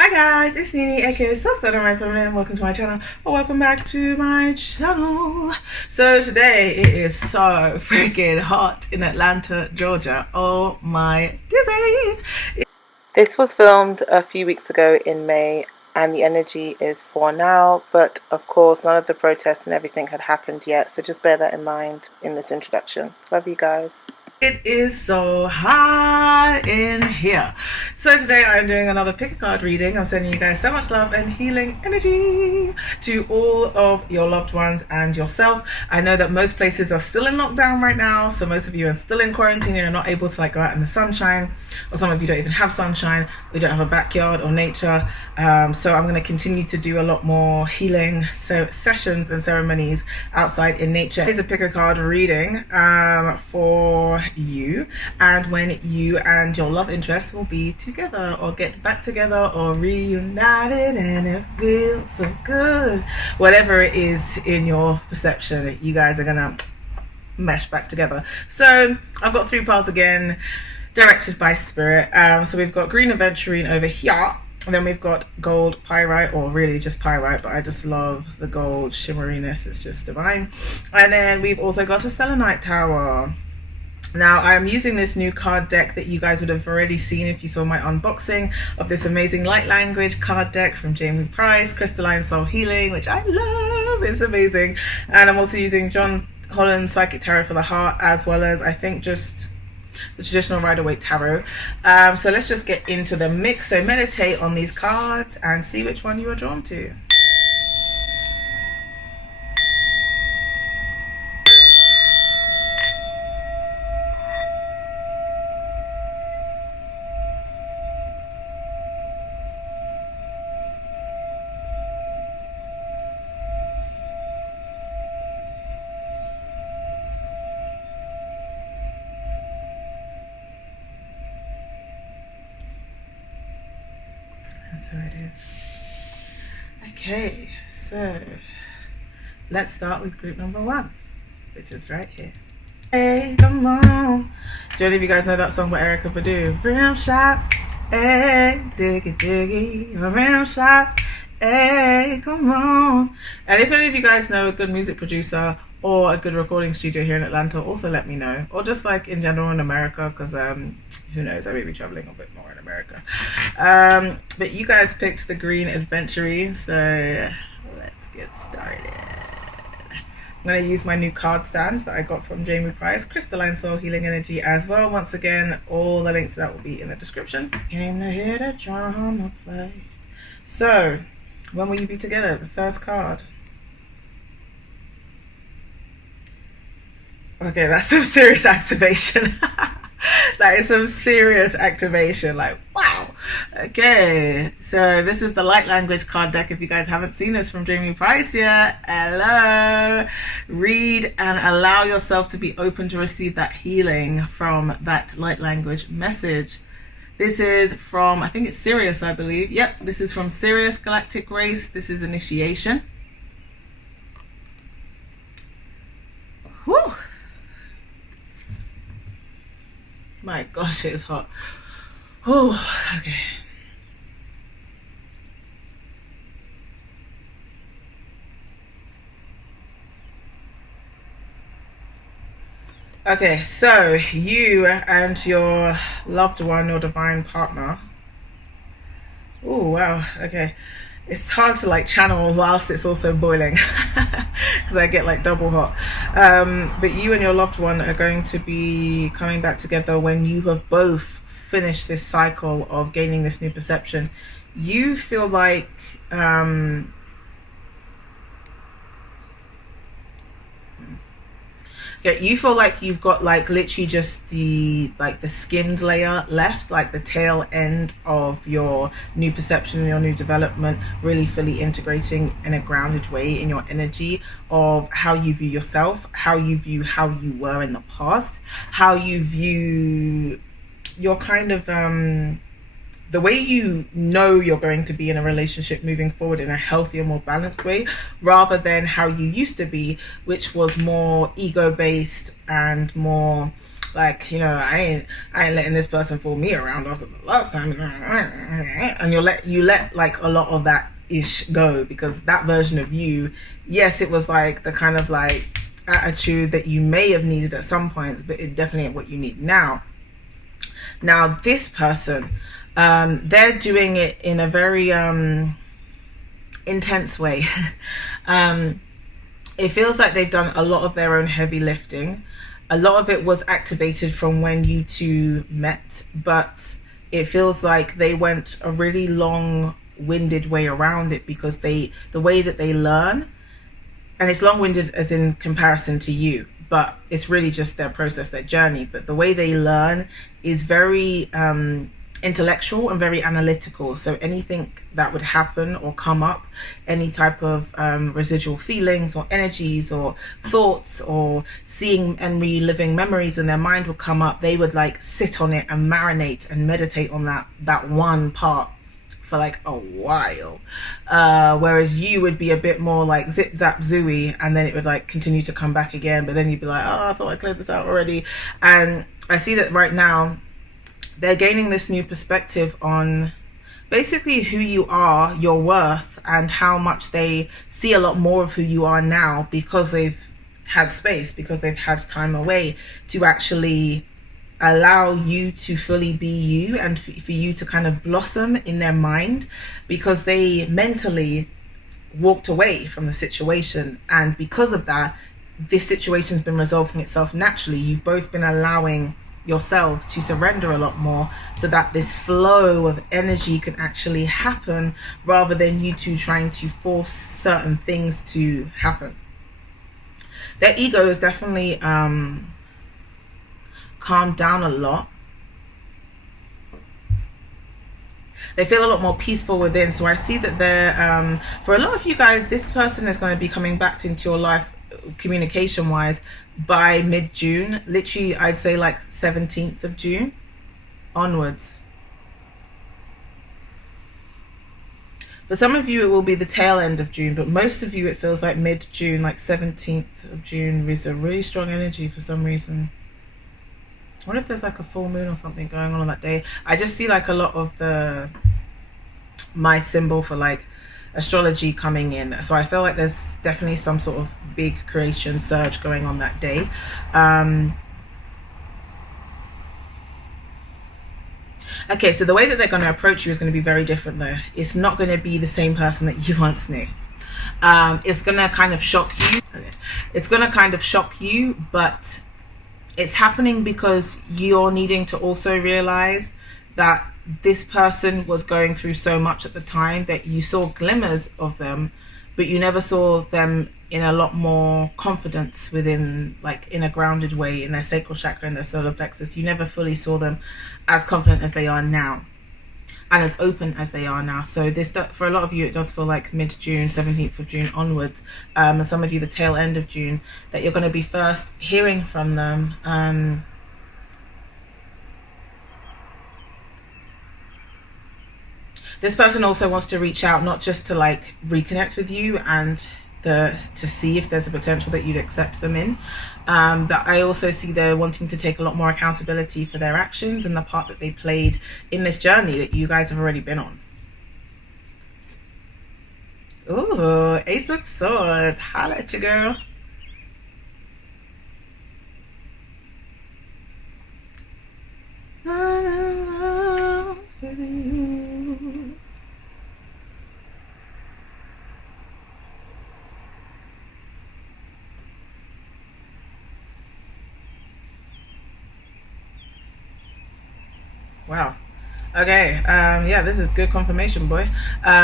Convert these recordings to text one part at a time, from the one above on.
Hi guys, it's Nene, aka SoulStar on my feminine. Welcome to my channel, or welcome back to my channel. So today it is so freaking hot in Atlanta, Georgia. Oh my disease! This was filmed a few weeks ago in May, and the energy is for now, but of course none of the protests and everything had happened yet, so just bear that in mind in this introduction. Love you guys. It is so hot in here. So today I'm doing another pick a card reading. I'm sending you guys so much love and healing energy to all of your loved ones and yourself. I know that most places are still in lockdown right now, so most of you are still in quarantine and you're not able to go out in the sunshine, or some of you don't even have sunshine, we don't have a backyard or nature. So I'm going to continue to do a lot more healing sessions and ceremonies outside in nature. Here's a pick a card reading for you, and when you and your love interest will be together or get back together or reunited, and it feels so good. Whatever it is in your perception, you guys are gonna mesh back together. So I've got 3 piles again, directed by spirit. So we've got green aventurine over here, and then we've got gold pyrite, or really just pyrite, but I just love the gold shimmeriness, it's just divine. And then we've also got a selenite tower. Now I'm using this new card deck that you guys would have already seen if you saw my unboxing of this amazing light language card deck from Jamie Price, Crystalline Soul Healing, which I love, it's amazing. And I'm also using John Holland's Psychic Tarot for the Heart, as well as I think just the traditional Rider-Waite Tarot. So let's just get into the mix. So meditate on these cards and see which one you are drawn to. So it is. Okay, so let's start with group number 1, which is right here. Hey, come on. Do any of you guys know that song by Erykah Badu? Rim shot, hey, diggy diggy, a rim shot, hey, come on. And if any of you guys know a good music producer or a good recording studio here in Atlanta, also let me know. Or just in general in America, because who knows, I may be traveling a bit more in America. But you guys picked the green aventurine, so let's get started. I'm going to use my new card stands that I got from Jamie Price, Crystalline Soul Healing Energy as well. Once again, all the links to that will be in the description. Came to hear the drama play. So, when will you be together? The first card. Okay, that's some serious activation. That is some serious activation. Wow. Okay, so this is the light language card deck. If you guys haven't seen this from Jamie Price yet, hello. Read and allow yourself to be open to receive that healing from that light language message. This is from, I think it's Sirius, I believe. Yep, this is from Sirius Galactic Race. This is initiation. Whew. My gosh, it's hot. Oh, okay. Okay, so you and your loved one, your divine partner. Oh, wow. Okay. It's hard to channel whilst it's also boiling because I get double hot. But you and your loved one are going to be coming back together when you have both finished this cycle of gaining this new perception. You feel like you feel like you've got literally just the skimmed layer left, the tail end of your new perception and your new development really fully integrating in a grounded way in your energy of how you view yourself, how you view how you were in the past, how you view your kind of the way you know you're going to be in a relationship moving forward in a healthier, more balanced way, rather than how you used to be, which was more ego-based and more Like, you know, I ain't letting this person fool me around after the last time. And you let like a lot of that ish go, because that version of you, yes, it was like the kind of like attitude that you may have needed at some points, but it definitely ain't what you need now. Now this person, they're doing it in a very intense way. It feels like they've done a lot of their own heavy lifting. A lot of it was activated from when you two met, but it feels like they went a really long-winded way around it, because the way that they learn, and it's long-winded as in comparison to you, but it's really just their process, their journey. But the way they learn is very intellectual and very analytical. So anything that would happen or come up, any type of residual feelings or energies or thoughts or seeing and reliving memories in their mind would come up, they would like sit on it and marinate and meditate on that one part for like a while, whereas you would be a bit more like zip zap zooey, and then it would like continue to come back again, but then you'd be like, oh, I thought I cleared this out already. And I see that right now they're gaining this new perspective on basically who you are, your worth, and how much they see a lot more of who you are now, because they've had space, because they've had time away to actually allow you to fully be you, and for you to kind of blossom in their mind, because they mentally walked away from the situation. And because of that, this situation's been resolving itself naturally. You've both been allowing yourselves to surrender a lot more, so that this flow of energy can actually happen, rather than you two trying to force certain things to happen. Their ego is definitely calmed down a lot. They feel a lot more peaceful within. So I see that they're for a lot of you guys, this person is going to be coming back into your life communication wise by mid-June. Literally, I'd say like 17th of June onwards. For some of you it will be the tail end of June, but most of you it feels like mid-June, like 17th of June is a really strong energy for some reason. I wonder if there's like a full moon or something going on that day. I just see like a lot of my symbol for like astrology coming in, so I feel like there's definitely some sort of big creation surge going on that day. Okay, so the way that they're going to approach you is going to be very different though. It's not going to be the same person that you once knew. It's going to kind of shock you. It's going to kind of shock you, but it's happening because you're needing to also realize that this person was going through so much at the time that you saw glimmers of them, but you never saw them in a lot more confidence within, like in a grounded way, in their sacral chakra and their solar plexus. You never fully saw them as confident as they are now, and as open as they are now. So this, for a lot of you, it does feel like mid-June, 17th of June onwards, and some of you the tail end of June, that you're going to be first hearing from them. This person also wants to reach out, not just to like reconnect with you and to see if there's a potential that you'd accept them in, but I also see they're wanting to take a lot more accountability for their actions and the part that they played in this journey that you guys have already been on. Ooh, Ace of Swords. Holla at you, girl. I'm in love with you. Wow. Okay. Yeah, this is good confirmation, boy.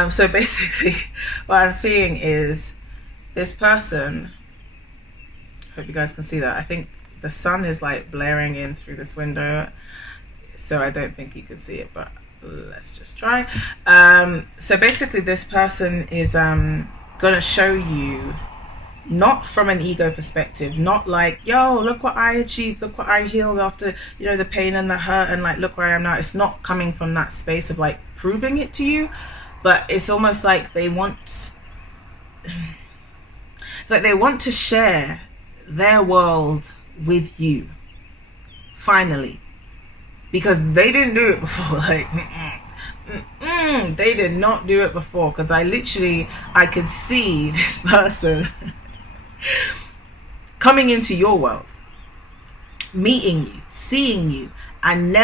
So basically what I'm seeing is this person, hope you guys can see that. I think the sun is like blaring in through this window, so I don't think you can see it, but let's just try. So basically this person is gonna show you, not from an ego perspective, not like, yo, look what I achieved, look what I healed after, you know, the pain and the hurt, and like, look where I am now. It's not coming from that space of like proving it to you, but it's almost like they want, it's like they want to share their world with you. finally, because they didn't do it before. Like, they did not do it before, because I could see this person coming into your world, meeting you, seeing you, and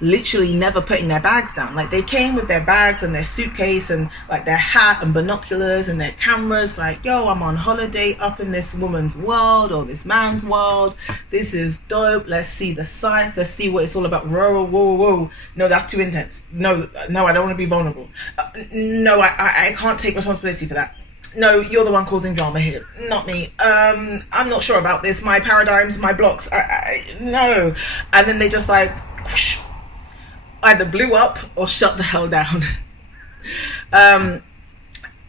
literally never putting their bags down. Like, they came with their bags and their suitcase and like their hat and binoculars and their cameras, like, yo, I'm on holiday up in this woman's world or this man's world. This is dope. Let's see the sights. Let's see what it's all about. Whoa. No, that's too intense. No, I don't want to be vulnerable. No, I can't take responsibility for that. No, you're the one causing drama here, not me. I'm not sure about this. My paradigms, my blocks. No. And then they just like whoosh, either blew up or shut the hell down. And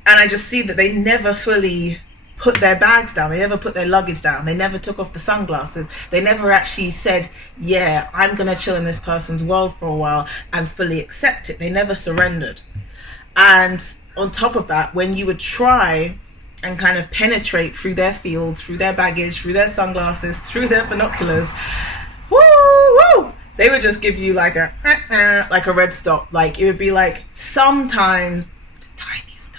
I just see that they never fully put their bags down. They never put their luggage down. They never took off the sunglasses. They never actually said, yeah, I'm going to chill in this person's world for a while and fully accept it. They never surrendered. And on top of that, when you would try and kind of penetrate through their fields, through their baggage, through their sunglasses, through their binoculars, they would just give you like a red stop. Like, it would be like sometimes the tiniest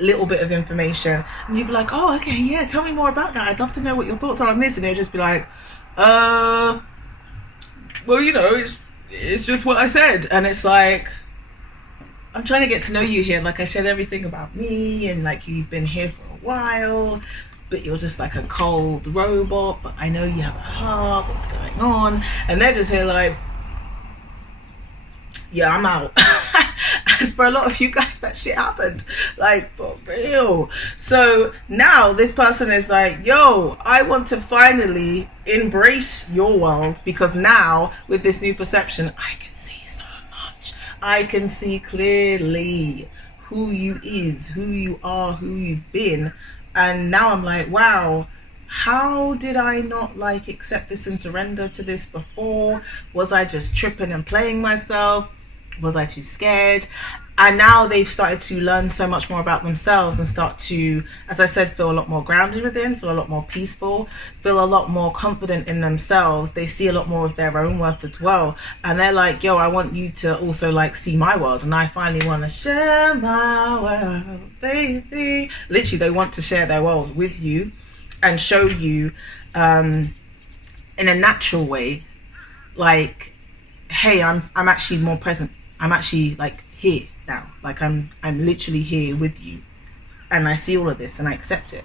little bit of information, and you'd be like, oh, okay, yeah, tell me more about that. I'd love to know what your thoughts are on this. And it would just be like, well, you know, it's just what I said. And it's like, I'm trying to get to know you here. Like, I shared everything about me, and like, you've been here for a while, but you're just like a cold robot. But I know you have a heart. What's going on? And they're just here like, yeah, I'm out. And for a lot of you guys, that shit happened, like, for real. So now this person is like, yo, I want to finally embrace your world, because now with this new perception, I can see so much. I can see clearly who you is, who you are, who you've been. And now I'm like, wow, how did I not like accept this and surrender to this before? Was I just tripping and playing myself? Was I too scared? And now they've started to learn so much more about themselves and start to, as I said, feel a lot more grounded within, feel a lot more peaceful, feel a lot more confident in themselves. They see a lot more of their own worth as well. And they're like, yo, I want you to also like see my world. And I finally want to share my world, baby. Literally, they want to share their world with you and show you in a natural way, like, hey, I'm actually more present. I'm actually like here now. Like, I'm literally here with you, and I see all of this and I accept it,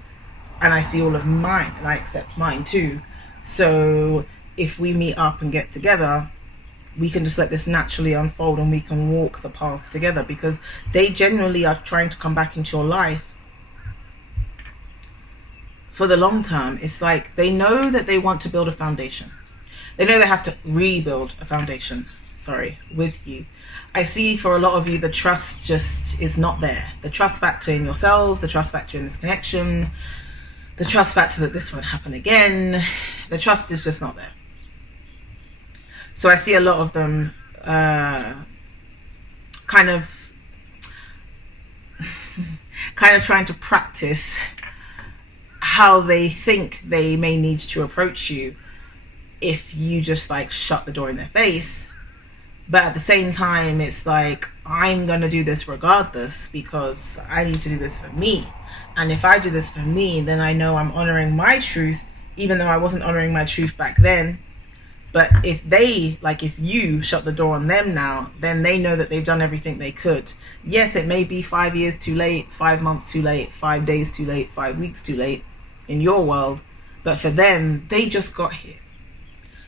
and I see all of mine and I accept mine too. So if we meet up and get together, we can just let this naturally unfold, and we can walk the path together, because they genuinely are trying to come back into your life for the long term. It's like they know that they want to build a foundation. They know they have to rebuild a foundation, with you. I see for a lot of you, the trust just is not there. The trust factor in yourselves, the trust factor in this connection, the trust factor that this won't happen again. The trust is just not there. So I see a lot of them kind of trying to practice how they think they may need to approach you if you just like shut the door in their face. But at the same time, it's like, I'm going to do this regardless, because I need to do this for me. And if I do this for me, then I know I'm honoring my truth, even though I wasn't honoring my truth back then. But if you shut the door on them now, then they know that they've done everything they could. Yes, it may be 5 years too late, 5 months too late, 5 days too late, 5 weeks too late in your world. But for them, they just got here.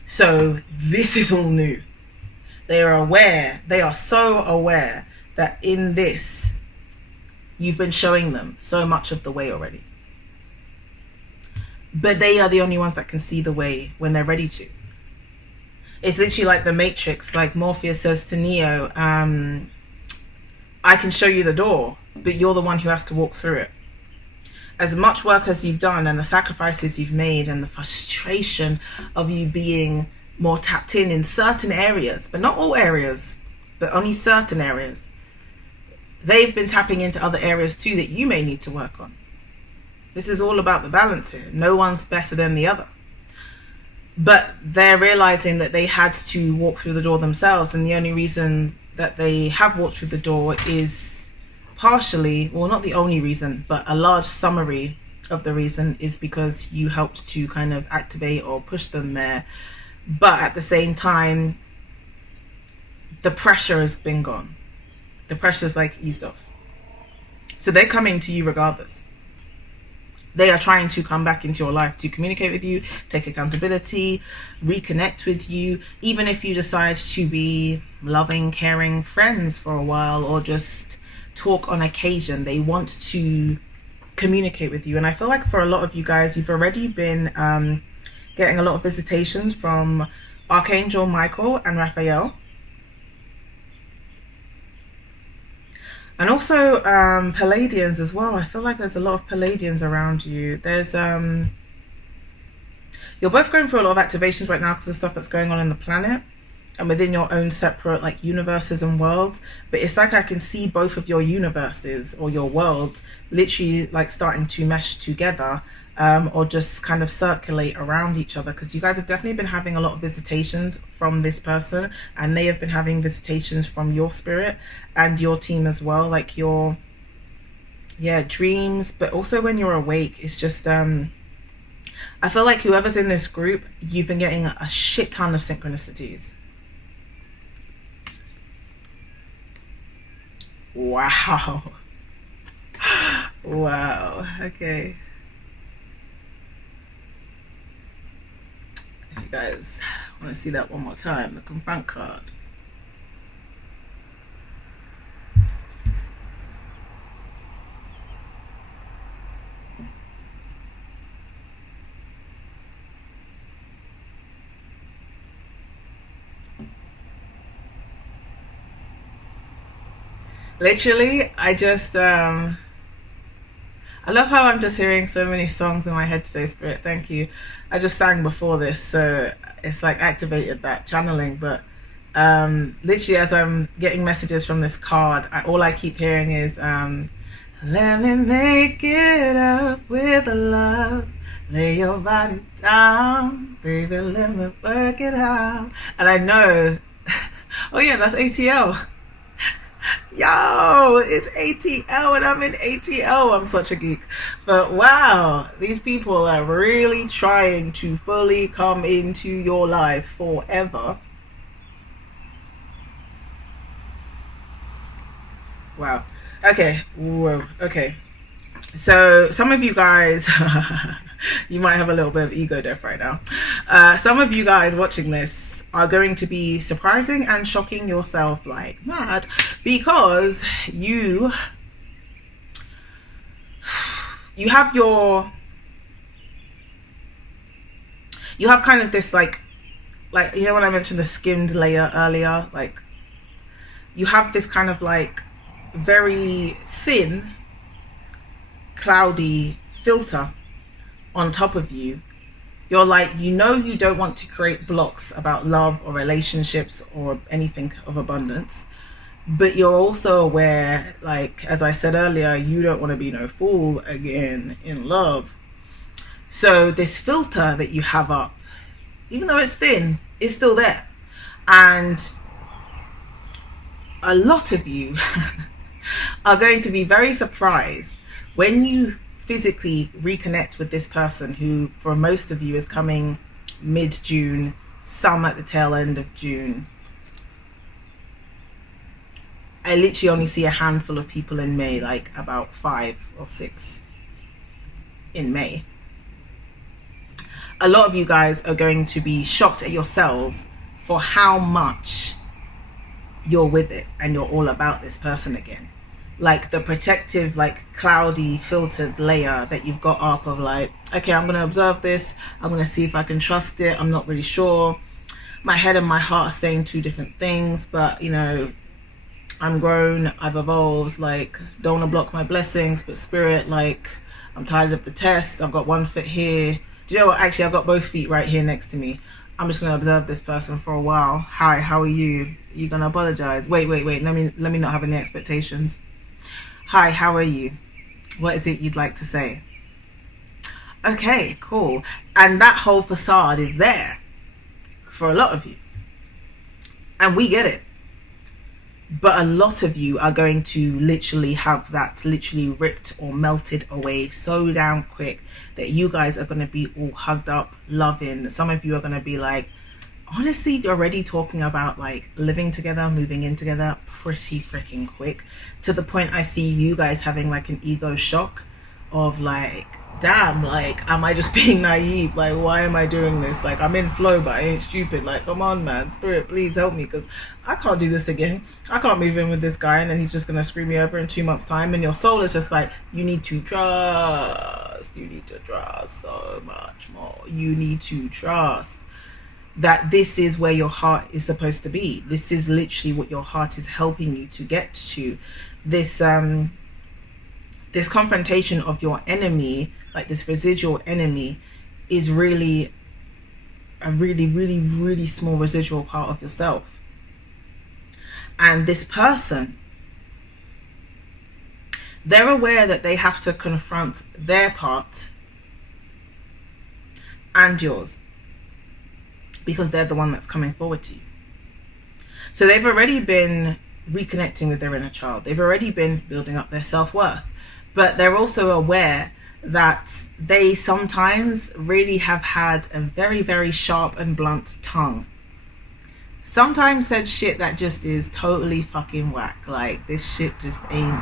So this is all new. They are aware, they are so aware that in this, you've been showing them so much of the way already. But they are the only ones that can see the way when they're ready to. It's literally like the Matrix, like Morpheus says to Neo, I can show you the door, but you're the one who has to walk through it. As much work as you've done, and the sacrifices you've made, and the frustration of you being more tapped in certain areas, but not all areas, but only certain areas, they've been tapping into other areas too that you may need to work on. This is all about the balance here. No one's better than the other. but they're realizing that they had to walk through the door themselves, and the only reason that they have walked through the door is partially, well, not the only reason, but a large summary of the reason is because you helped to kind of activate or push them there. But at the same time, the pressure has been gone. The pressure's like eased off. So they're coming to you regardless. They are trying to come back into your life to communicate with you, take accountability, reconnect with you. Even if you decide to be loving, caring friends for a while, or just talk on occasion, they want to communicate with you. And I feel like for a lot of you guys, you've already been getting a lot of visitations from Archangel Michael and Raphael. And also Palladians as well. I feel like there's a lot of Palladians around you. There's you're both going through a lot of activations right now because of stuff that's going on in the planet and within your own separate like universes and worlds. But it's like I can see both of your universes or your worlds literally like starting to mesh together, or just kind of circulate around each other, because you guys have definitely been having a lot of visitations from this person, and they have been having visitations from your spirit and your team as well, like your dreams. But also when you're awake, it's just I feel like whoever's in this group, you've been getting a shit ton of synchronicities. Wow. Wow. Okay. If you guys want to see that one more time, the confront card. Literally, I just I love how I'm just hearing so many songs in my head today, Spirit. Thank you. I just sang before this, so it's like activated that channeling. But literally, as I'm getting messages from this card, all I keep hearing is let me make it up with a love. Lay your body down, baby, let me work it out. And I know, oh yeah, that's ATL. Yo, it's ATL and I'm in ATL. I'm such a geek. But wow, these people are really trying to fully come into your life forever. Wow. Okay. Whoa. Okay. So some of you guys, you might have a little bit of ego death right now. Some of you guys watching this are going to be surprising and shocking yourself like mad, because you have kind of this like you know when I mentioned the skimmed layer earlier, like you have this kind of like very thin cloudy filter on top of you. You're like, you don't want to create blocks about love or relationships or anything of abundance, but you're also aware, like as I said earlier, you don't want to be no fool again in love. So this filter that you have up, even though it's thin, is still there. And a lot of you are going to be very surprised when you physically reconnect with this person, who for most of you is coming mid-June, some at the tail end of June. I literally only see a handful of people in May, like about 5 or 6 in May. A lot of you guys are going to be shocked at yourselves for how much you're with it and you're all about this person again. Like the protective, like cloudy filtered layer that you've got up of like, okay, I'm going to observe this. I'm going to see if I can trust it. I'm not really sure. My head and my heart are saying two different things, but you know, I'm grown, I've evolved, like don't want to block my blessings, but spirit, like I'm tired of the test. I've got one foot here. Do you know what? Actually, I've got both feet right here next to me. I'm just going to observe this person for a while. Hi, how are you? You going to apologize? Wait. Let me not have any expectations. Hi, how are you? What is it you'd like to say? Okay, cool. And that whole facade is there. for a lot of you. And we get it. But a lot of you are going to literally have that literally ripped or melted away so damn quick that you guys are going to be all hugged up, loving. Some of you are going to be like, honestly, already talking about like living together, moving in together pretty freaking quick, to the point I see you guys having like an ego shock of like, damn, like, am I just being naive? Like, why am I doing this? Like, I'm in flow, but I ain't stupid. Like, come on, man, spirit, please help me, because I can't do this again. I can't move in with this guy and then he's just gonna screw me over in 2 months time. And your soul is just like, you need to trust. You need to trust so much more. You need to trust that this is where your heart is supposed to be. This is literally what your heart is helping you to get to. This this confrontation of your enemy, like this residual enemy, is really a really small residual part of yourself. And this person, they're aware that they have to confront their part and yours, because they're the one that's coming forward to you. So they've already been reconnecting with their inner child. They've already been building up their self-worth. But they're also aware that they sometimes really have had a very sharp and blunt tongue. Sometimes said shit that just is totally fucking whack. Like, this shit just ain't,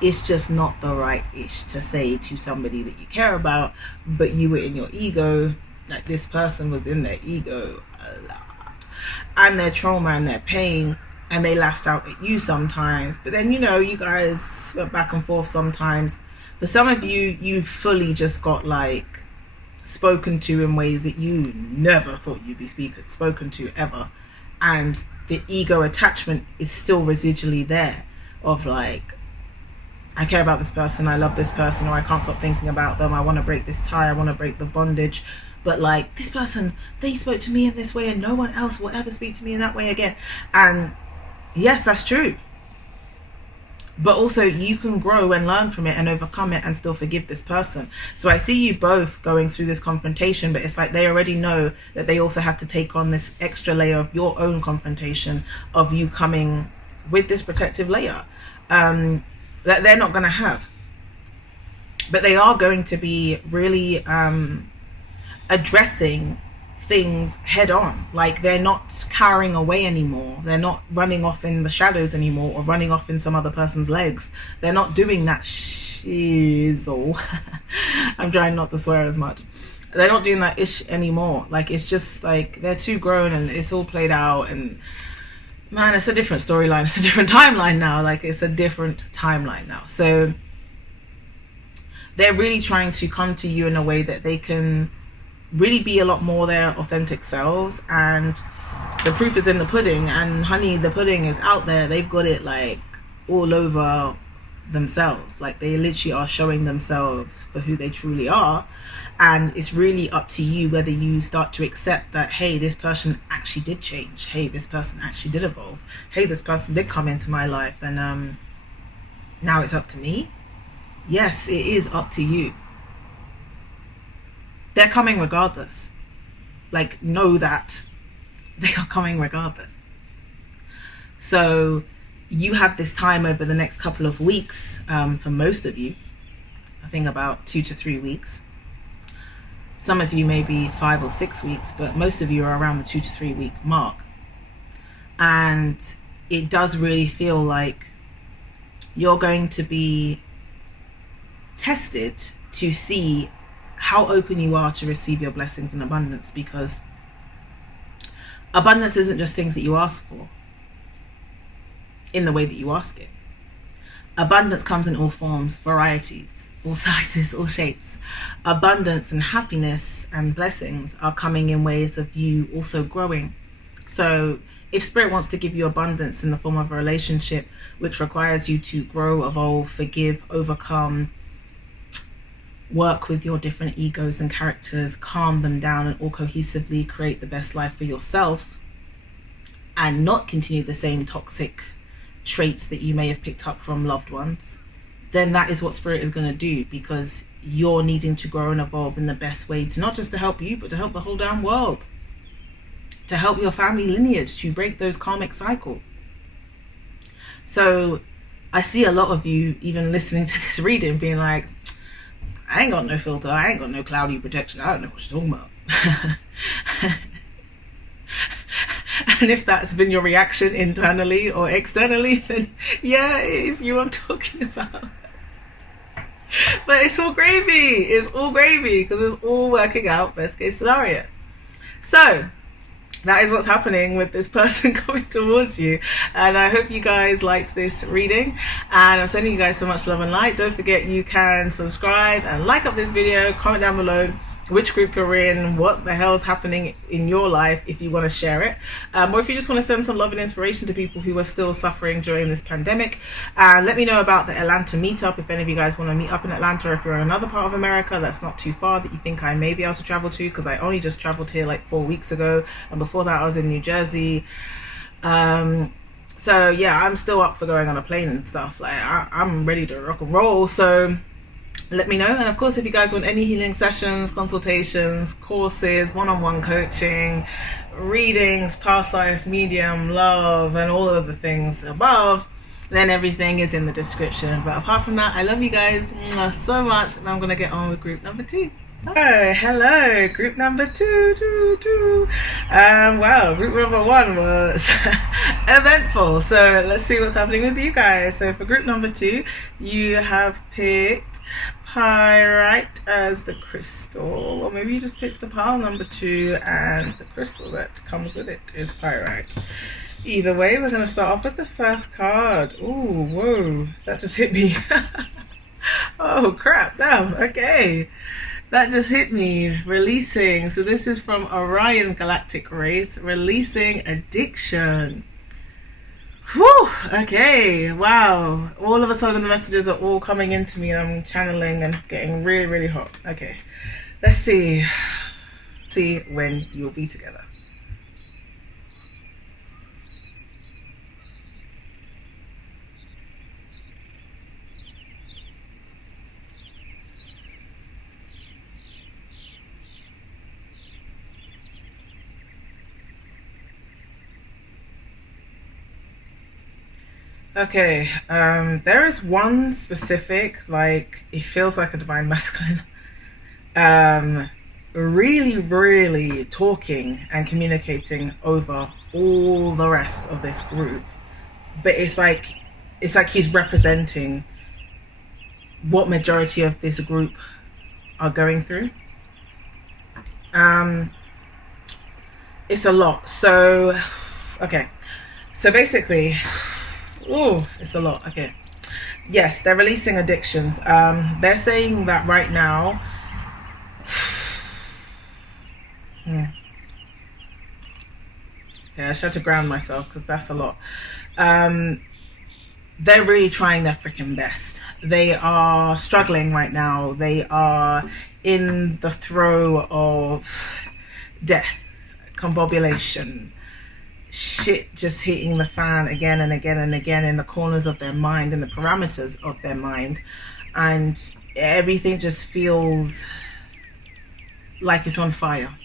it's just not the right ish to say to somebody that you care about, but you were in your ego. Like, this person was in their ego a lot, and their trauma and their pain, and they lashed out at you sometimes. But then, you know, you guys went back and forth sometimes. For some of you, you fully just got like spoken to in ways that you never thought you'd be spoken to ever. And the ego attachment is still residually there, of like, I care about this person, I love this person, or I can't stop thinking about them, I want to break this tie, I want to break the bondage. But like, this person, they spoke to me in this way and no one else will ever speak to me in that way again. And yes, that's true. But also, you can grow and learn from it and overcome it and still forgive this person. So I see you both going through this confrontation, but it's like they already know that they also have to take on this extra layer of your own confrontation, of you coming with this protective layer that they're not going to have. But they are going to be really addressing things head on. Like, they're not cowering away anymore. They're not running off in the shadows anymore, or running off in some other person's legs. They're not doing that shizzle. I'm trying not to swear as much. They're not doing that ish anymore. Like, it's just like they're too grown and it's all played out, and man, it's a different storyline. It's a different timeline now. Like, it's a different timeline now. So they're really trying to come to you in a way that they can really be a lot more their authentic selves. And the proof is in the pudding, and honey, the pudding is out there. They've got it like all over themselves. Like, they literally are showing themselves for who they truly are. And it's really up to you whether you start to accept that, hey, this person actually did change, hey, this person actually did evolve, hey, this person did come into my life, and now it's up to me. Yes, it is up to you. They're coming regardless. Like, know that they are coming regardless. So you have this time over the next couple of weeks, for most of you, I think about 2 to 3 weeks. Some of you maybe 5 or 6 weeks, but most of you are around the 2 to 3 week mark. And it does really feel like you're going to be tested to see how open you are to receive your blessings in abundance, because abundance isn't just things that you ask for in the way that you ask it. Abundance comes in all forms, varieties, all sizes, all shapes. Abundance and happiness and blessings are coming in ways of you also growing. So if Spirit wants to give you abundance in the form of a relationship, which requires you to grow, evolve, forgive, overcome, work with your different egos and characters, calm them down, and all cohesively create the best life for yourself, and not continue the same toxic traits that you may have picked up from loved ones, then that is what Spirit is going to do, because you're needing to grow and evolve in the best way, to not just to help you, but to help the whole damn world. to help your family lineage to break those karmic cycles. So I see a lot of you even listening to this reading being like, I ain't got no filter, I ain't got no cloudy protection, I don't know what you're talking about. And if that's been your reaction internally or externally, then yeah, it is you I'm talking about. But it's all gravy. It's all gravy because it's all working out best case scenario. So that is what's happening with this person coming towards you. And I hope you guys liked this reading. And I'm sending you guys so much love and light. Don't forget you can subscribe and like up this video. Comment down below which group you're in, what the hell is happening in your life if you want to share it, or if you just want to send some love and inspiration to people who are still suffering during this pandemic. And let me know about the Atlanta meetup if any of you guys want to meet up in Atlanta, or if you're in another part of America that's not too far that you think I may be able to travel to, because I only just traveled here like 4 weeks ago, and before that I was in New Jersey. So yeah, I'm still up for going on a plane and stuff. Like I'm ready to rock and roll. So let me know. And of course, if you guys want any healing sessions, consultations, courses, one-on-one coaching, readings, past life, medium, love, and all of the things above, then everything is in the description. But apart from that, I love you guys so much, and I'm gonna get on with group number 2. Oh, hello, group number 2. Wow, group number 1 was eventful. So let's see what's happening with you guys. So for group number 2, you have picked pyrite as the crystal, or maybe you just picked the pile number 2 and the crystal that comes with it is pyrite. Either way, we're going to start off with the first card. Ooh, whoa, that just hit me. Oh crap, damn, okay. That just hit me. Releasing. So this is from Orion Galactic Race. Releasing addiction. Whew. Okay. Wow. All of a sudden the messages are all coming into me and I'm channeling and getting really, really hot. Okay. Let's see. See when you'll be together. Okay, there is one specific, like, it feels like a divine masculine, really talking and communicating over all the rest of this group. But it's like he's representing what majority of this group are going through. It's a lot. So, okay. So basically, oh, it's a lot. Okay. Yes, they're releasing addictions. They're saying that right now. Yeah, I just had to ground myself because that's a lot. They're really trying their freaking best. They are struggling right now. They are in the throe of death, combobulation, shit just hitting the fan again and again and again in the corners of their mind, in the parameters of their mind, and everything just feels like it's on fire.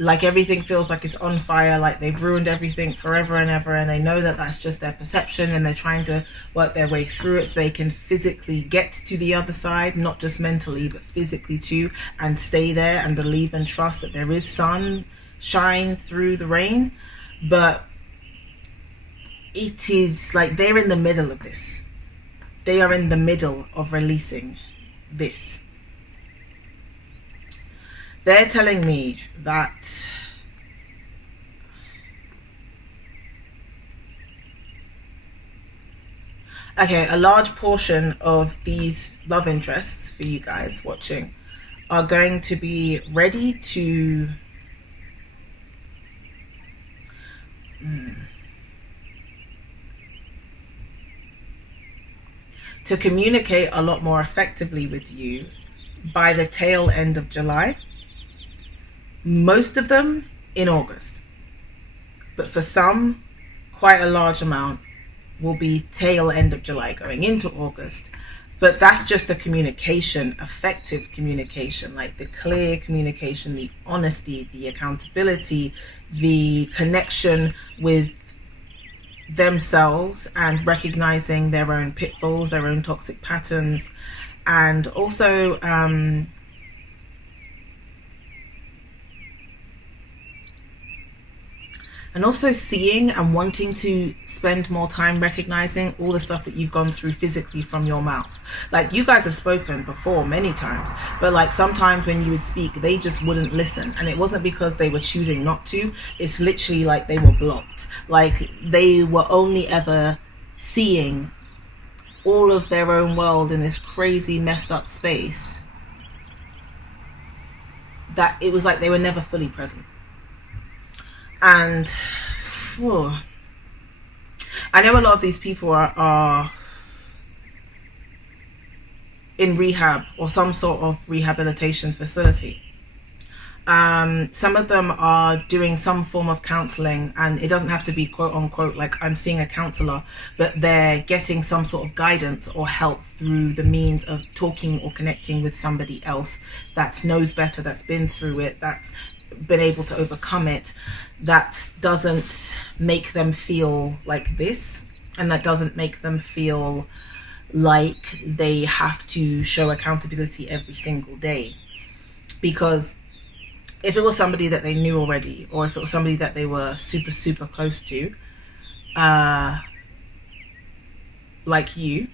Like everything feels like it's on fire, like they've ruined everything forever and ever, and they know that that's just their perception, and they're trying to work their way through it so they can physically get to the other side, not just mentally but physically too, and stay there and believe and trust that there is sunshine through the rain. But it is like they're in the middle of this. They are in the middle of releasing this. They're telling me that okay, a large portion of these love interests for you guys watching are going to be ready to communicate a lot more effectively with you by the tail end of July. Most of them in August, but for some, quite a large amount will be tail end of July going into August. But that's just the communication, effective communication, like the clear communication, the honesty, the accountability, the connection with themselves and recognizing their own pitfalls, their own toxic patterns, and also seeing and wanting to spend more time recognizing all the stuff that you've gone through physically from your mouth. Like, you guys have spoken before many times, but like sometimes when you would speak, they just wouldn't listen, and it wasn't because they were choosing not to. It's literally like they were blocked. Like, they were only ever seeing all of their own world in this crazy messed up space that it was like they were never fully present. And I know a lot of these people are in rehab or some sort of rehabilitation facility. Some of them are doing some form of counseling, and it doesn't have to be quote unquote like I'm seeing a counselor, but they're getting some sort of guidance or help through the means of talking or connecting with somebody else that knows better, that's been through it, that's been able to overcome it, that doesn't make them feel like this, and that doesn't make them feel like they have to show accountability every single day. Because if it was somebody that they knew already, or if it was somebody that they were super close to, like you,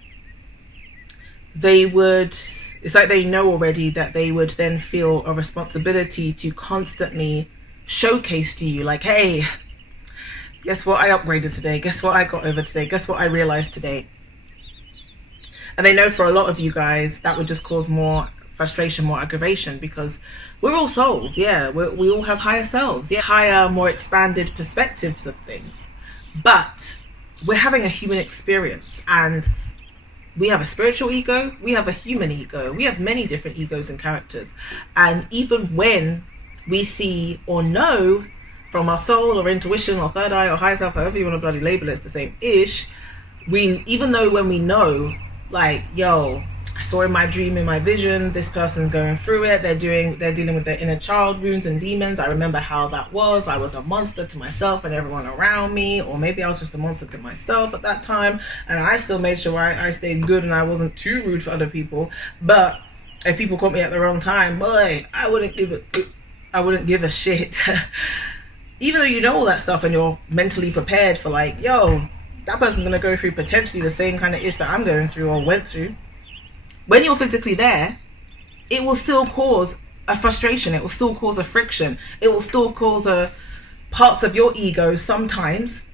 they would, it's like they know already that they would then feel a responsibility to constantly showcase to you, like, hey, guess what I upgraded today, guess what I got over today, guess what I realized today. And they know for a lot of you guys that would just cause more frustration, more aggravation, because we're all souls. Yeah, we all have higher selves, yeah, higher, more expanded perspectives of things, but we're having a human experience, and we have a spiritual ego, we have a human ego, we have many different egos and characters. And even when we see or know from our soul or intuition or third eye or higher self, however you want to bloody label it, it's the same ish. Even though when we know, like, yo, I saw in my dream, in my vision, this person's going through it, they're dealing with their inner child wounds and demons. I remember how that was. I was a monster to myself and everyone around me, or maybe I was just a monster to myself at that time, and I still made sure I stayed good and I wasn't too rude for other people. But if people caught me at the wrong time, boy, I wouldn't give a shit. Even though you know all that stuff and you're mentally prepared for, like, yo, that person's gonna go through potentially the same kind of ish that I'm going through or went through. When you're physically there, it will still cause a frustration. It will still cause a friction. It will still cause parts of your ego sometimes.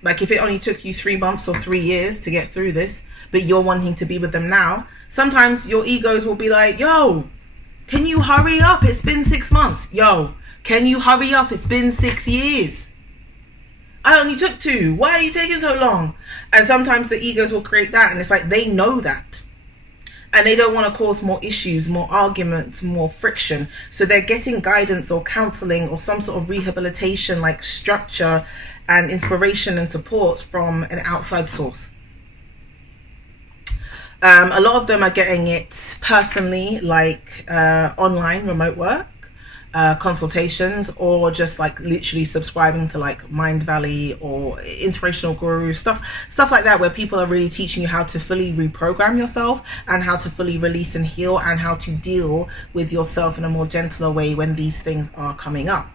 Like, if it only took you 3 months or 3 years to get through this, but you're wanting to be with them now, sometimes your egos will be like, yo, can you hurry up? It's been 6 months. Yo, can you hurry up? It's been 6 years. I only took 2. Why are you taking so long? And sometimes the egos will create that, and it's like they know that, and they don't want to cause more issues, more arguments, more friction. So they're getting guidance or counseling or some sort of rehabilitation, like structure and inspiration and support from an outside source. A lot of them are getting it personally, like online remote work, consultations, or just like literally subscribing to like Mind Valley or inspirational guru stuff like that, where people are really teaching you how to fully reprogram yourself and how to fully release and heal, and how to deal with yourself in a more gentler way when these things are coming up.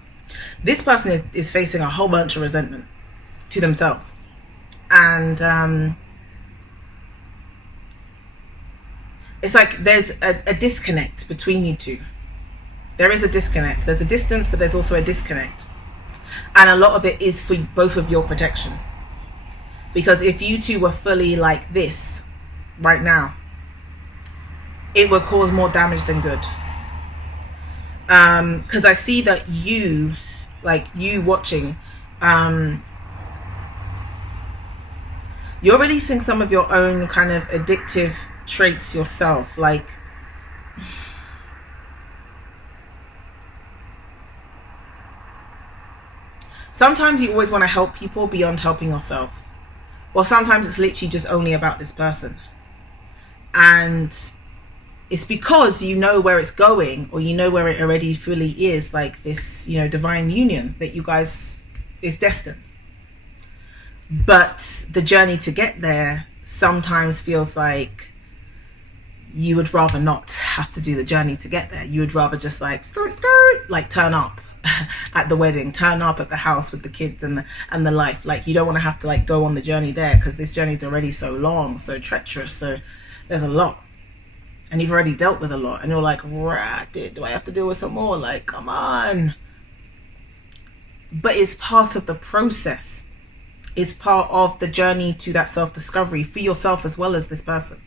This person is facing a whole bunch of resentment to themselves, and it's like there's a disconnect between you two. There is a disconnect. There's a distance, but there's also a disconnect. And a lot of it is for both of your protection. Because if you two were fully like this right now, it would cause more damage than good. Because I see that you, like you watching, you're releasing some of your own kind of addictive traits yourself. Like, sometimes you always want to help people beyond helping yourself. Or sometimes it's literally just only about this person. And it's because you know where it's going, or you know where it already fully is, like this, you know, divine union that you guys is destined. But the journey to get there sometimes feels like you would rather not have to do the journey to get there. You would rather just like skirt skirt, like turn up at the wedding, turn up at the house with the kids and the life. Like you don't want to have to like go on the journey there, because this journey is already so long, so treacherous, so there's a lot. And you've already dealt with a lot, and you're like, right, dude, do I have to deal with some more? Like, come on. But it's part of the process. It's part of the journey to that self-discovery for yourself as well as this person.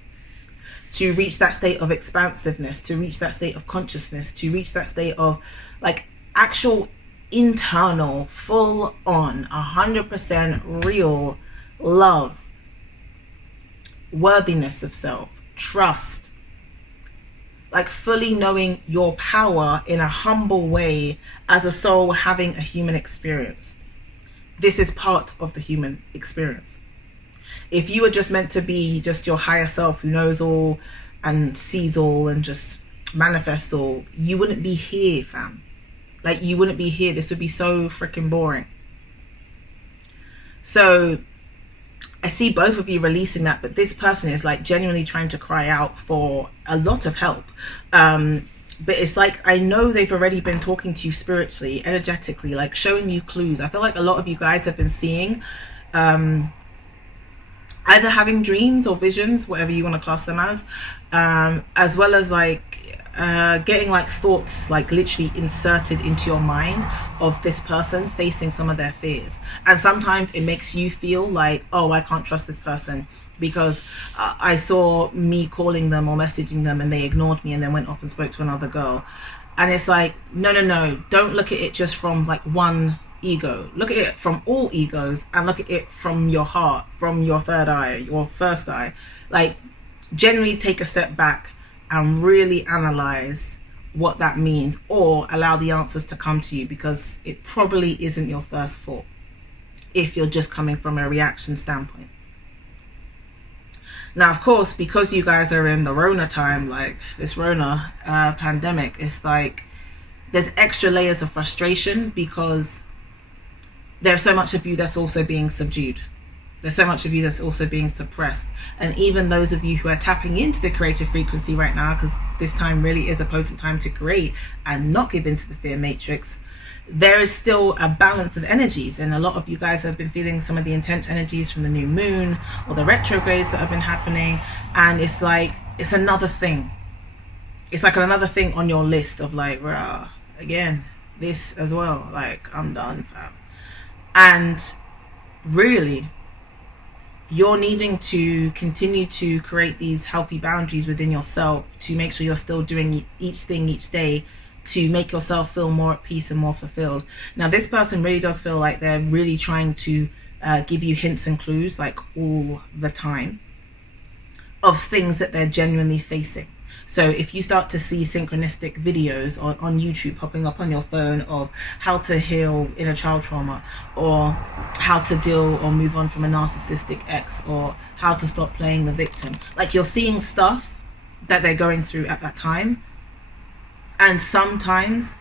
To reach that state of expansiveness, to reach that state of consciousness, to reach that state of like actual internal, full on, 100% real love, worthiness of self, trust. Like fully knowing your power in a humble way as a soul having a human experience. This is part of the human experience. If you were just meant to be just your higher self who knows all and sees all and just manifests all, you wouldn't be here, fam. Like you wouldn't be here. This would be so freaking boring. So I see both of you releasing that, but this person is like genuinely trying to cry out for a lot of help. But it's like, I know they've already been talking to you spiritually, energetically, like showing you clues. I feel like a lot of you guys have been seeing, either having dreams or visions, whatever you want to class them as well as like getting like thoughts like literally inserted into your mind of this person facing some of their fears. And sometimes it makes you feel like, oh, I can't trust this person because I saw me calling them or messaging them and they ignored me and then went off and spoke to another girl. And it's like, no, don't look at it just from like one ego. Look at it from all egos, and look at it from your heart, from your third eye, your first eye. Like generally take a step back and really analyze what that means, or allow the answers to come to you, because it probably isn't your first thought if you're just coming from a reaction standpoint. Now, of course, because you guys are in the Rona time, like this Rona pandemic, it's like there's extra layers of frustration because there's so much of you that's also being subdued. There's so much of you that's also being suppressed. And even those of you who are tapping into the creative frequency right now, because this time really is a potent time to create and not give into the fear matrix, there is still a balance of energies. And a lot of you guys have been feeling some of the intense energies from the new moon or the retrogrades that have been happening. And it's like, it's another thing. It's like another thing on your list of like, rah, again, this as well. Like, I'm done, fam. And really, you're needing to continue to create these healthy boundaries within yourself to make sure you're still doing each thing each day to make yourself feel more at peace and more fulfilled. Now, this person really does feel like they're really trying to give you hints and clues like all the time of things that they're genuinely facing. So if you start to see synchronistic videos on YouTube popping up on your phone of how to heal inner child trauma, or how to deal or move on from a narcissistic ex, or how to stop playing the victim, like you're seeing stuff that they're going through at that time. And sometimes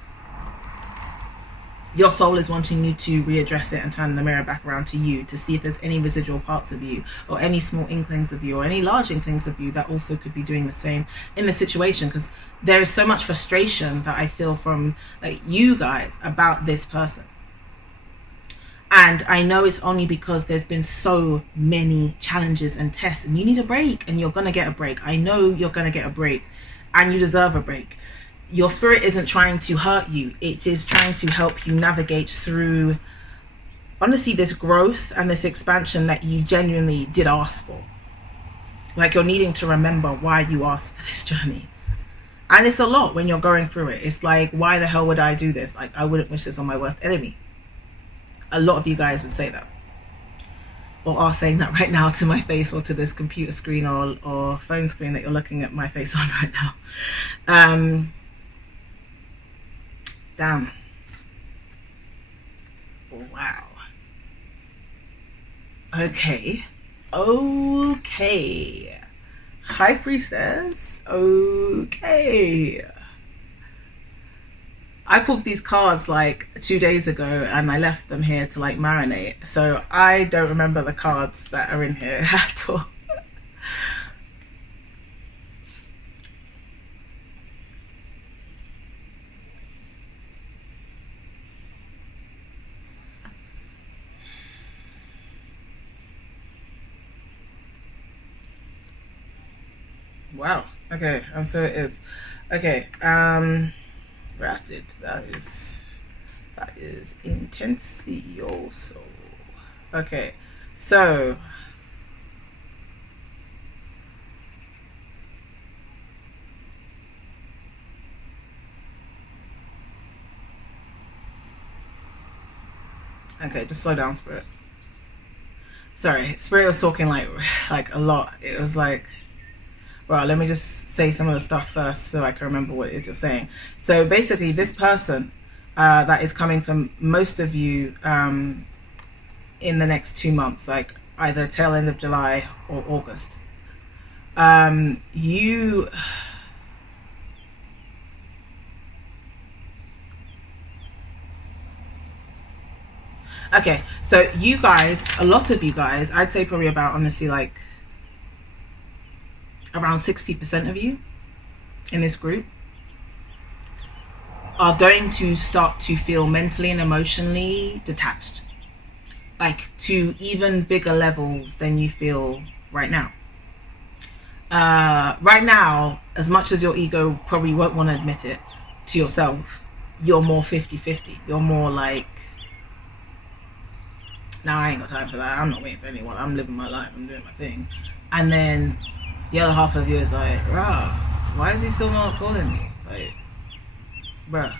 your soul is wanting you to readdress it and turn the mirror back around to you to see if there's any residual parts of you, or any small inklings of you, or any large inklings of you that also could be doing the same in the situation. Because there is so much frustration that I feel from like you guys about this person. And I know it's only because there's been so many challenges and tests, and you need a break, and you're going to get a break. I know you're going to get a break, and you deserve a break. Your spirit isn't trying to hurt you. It is trying to help you navigate through, honestly, this growth and this expansion that you genuinely did ask for. Like, you're needing to remember why you asked for this journey. And it's a lot when you're going through it. It's like, why the hell would I do this? Like, I wouldn't wish this on my worst enemy. A lot of you guys would say that, or are saying that right now to my face, or to this computer screen or phone screen that you're looking at my face on right now. Damn. Wow. Okay. High Priestess. Okay. I pulled these cards like 2 days ago and I left them here to like marinate. So I don't remember the cards that are in here at all. Wow. Okay. And so it is. Okay. Ratted. That is intensioso. Okay. So okay, just slow down, Spirit. Sorry, Spirit was talking like a lot. It was like, well, let me just say some of the stuff first so I can remember what it is you're saying. So basically, this person that is coming from most of you in the next 2 months, like either tail end of July or August, you... Okay, so you guys, a lot of you guys, I'd say probably about, honestly, like around 60% of you in this group are going to start to feel mentally and emotionally detached, like to even bigger levels than you feel right now. Right now, as much as your ego probably won't want to admit it to yourself, you're more 50-50. You're more like, nah, I ain't got time for that. I'm not waiting for anyone. I'm living my life. I'm doing my thing. And then the other half of you is like, rah, why is he still not calling me? Like, bruh.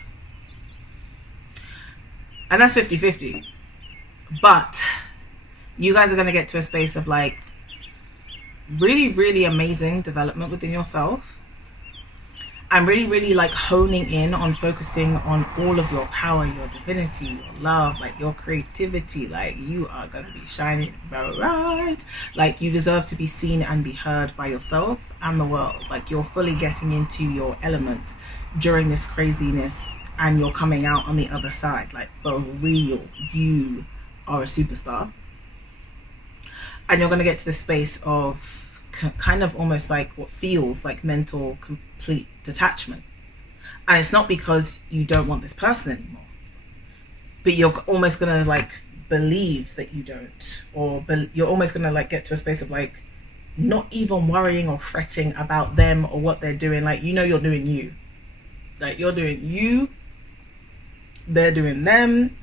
And that's 50-50. But you guys are going to get to a space of like really, really amazing development within yourself. And really, really like honing in on focusing on all of your power, your divinity, your love, like your creativity. Like you are going to be shining bright. Like you deserve to be seen and be heard by yourself and the world. Like you're fully getting into your element during this craziness and you're coming out on the other side. Like for real, you are a superstar. And you're going to get to this space of kind of almost like what feels like mental complete detachment. And it's not because you don't want this person anymore, but you're almost gonna like believe that you don't, or you're almost gonna like get to a space of like not even worrying or fretting about them or what they're doing. Like, you know, you're doing you, like you're doing you, they're doing them.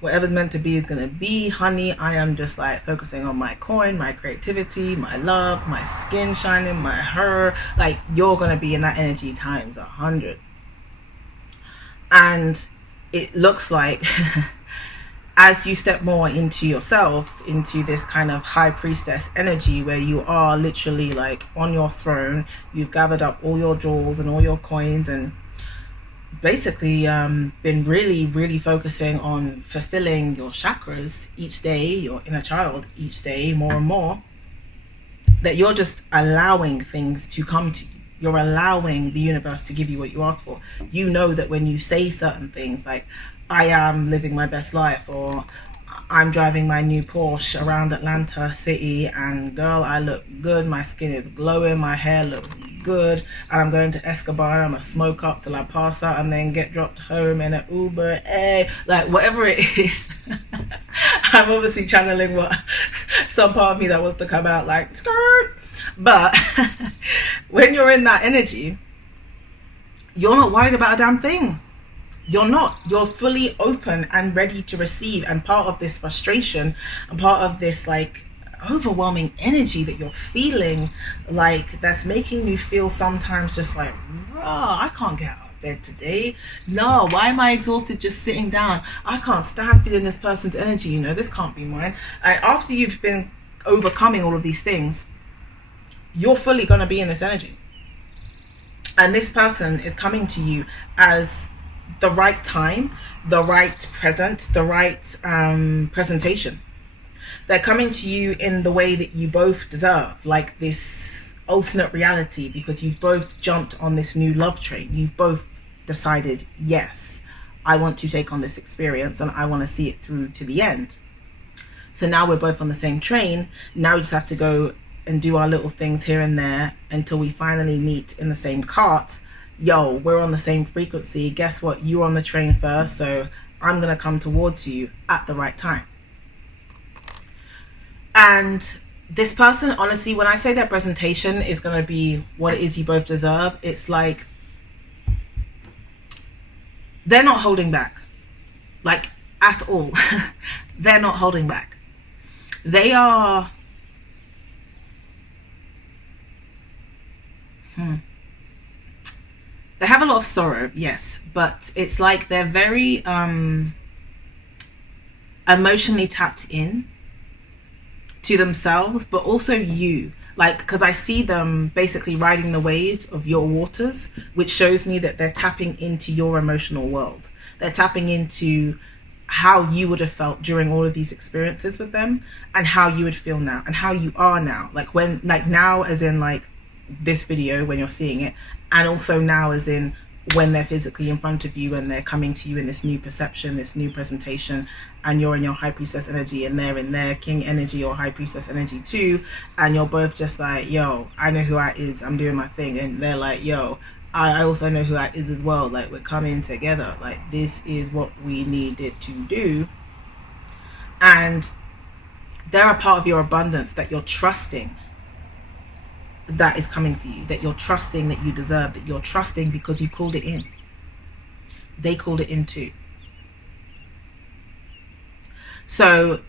Whatever's meant to be is going to be, honey. I am just like focusing on my coin, my creativity, my love, my skin shining, my hair. Like you're going to be in that energy times 100. And it looks like as you step more into yourself, into this kind of high priestess energy where you are literally like on your throne, you've gathered up all your jewels and all your coins and basically been really focusing on fulfilling your chakras each day, your inner child each day more and more, that you're just allowing things to come to you. You're allowing the universe to give you what you asked for. You know that when you say certain things like, I am living my best life, or I'm driving my new Porsche around Atlanta City and girl, I look good, my skin is glowing, my hair looks good, and I'm going to Escobar, I'm gonna smoke up till I pass out and then get dropped home in an Uber, like whatever it is. I'm obviously channeling what some part of me that wants to come out like skirt, but when you're in that energy, you're not worried about a damn thing. You're not. You're fully open and ready to receive, and part of this frustration and part of this like overwhelming energy that you're feeling, like that's making you feel sometimes just like, raw, I can't get out of bed today. No, why am I exhausted just sitting down? I can't stand feeling this person's energy, you know, this can't be mine. And after you've been overcoming all of these things, you're fully going to be in this energy. And this person is coming to you as the right time, the right present, the right presentation. They're coming to you in the way that you both deserve, like this alternate reality, because you've both jumped on this new love train. You've both decided, yes, I want to take on this experience and I want to see it through to the end. So now we're both on the same train. Now we just have to go and do our little things here and there until we finally meet in the same cart. Yo, we're on the same frequency. Guess what? You're on the train first, so I'm going to come towards you at the right time. And this person, honestly, when I say their presentation is going to be what it is you both deserve, it's like they're not holding back, like at all. They're not holding back. They are they have a lot of sorrow, yes, but it's like they're very emotionally tapped in to themselves, but also you, like, because I see them basically riding the waves of your waters, which shows me that they're tapping into your emotional world. They're tapping into how you would have felt during all of these experiences with them, and how you would feel now, and how you are now, like when, like now as in like this video when you're seeing it, and also now as in when they're physically in front of you and they're coming to you in this new perception, this new presentation, and you're in your high priestess energy and they're in their king energy or high priestess energy too, and you're both just like, yo, I know who I is, I'm doing my thing, and they're like, yo, I also know who I is as well, like we're coming together, like this is what we needed to do. And they're a part of your abundance that you're trusting that is coming for you, that you're trusting that you deserve, that you're trusting because you called it in. They called it in too. So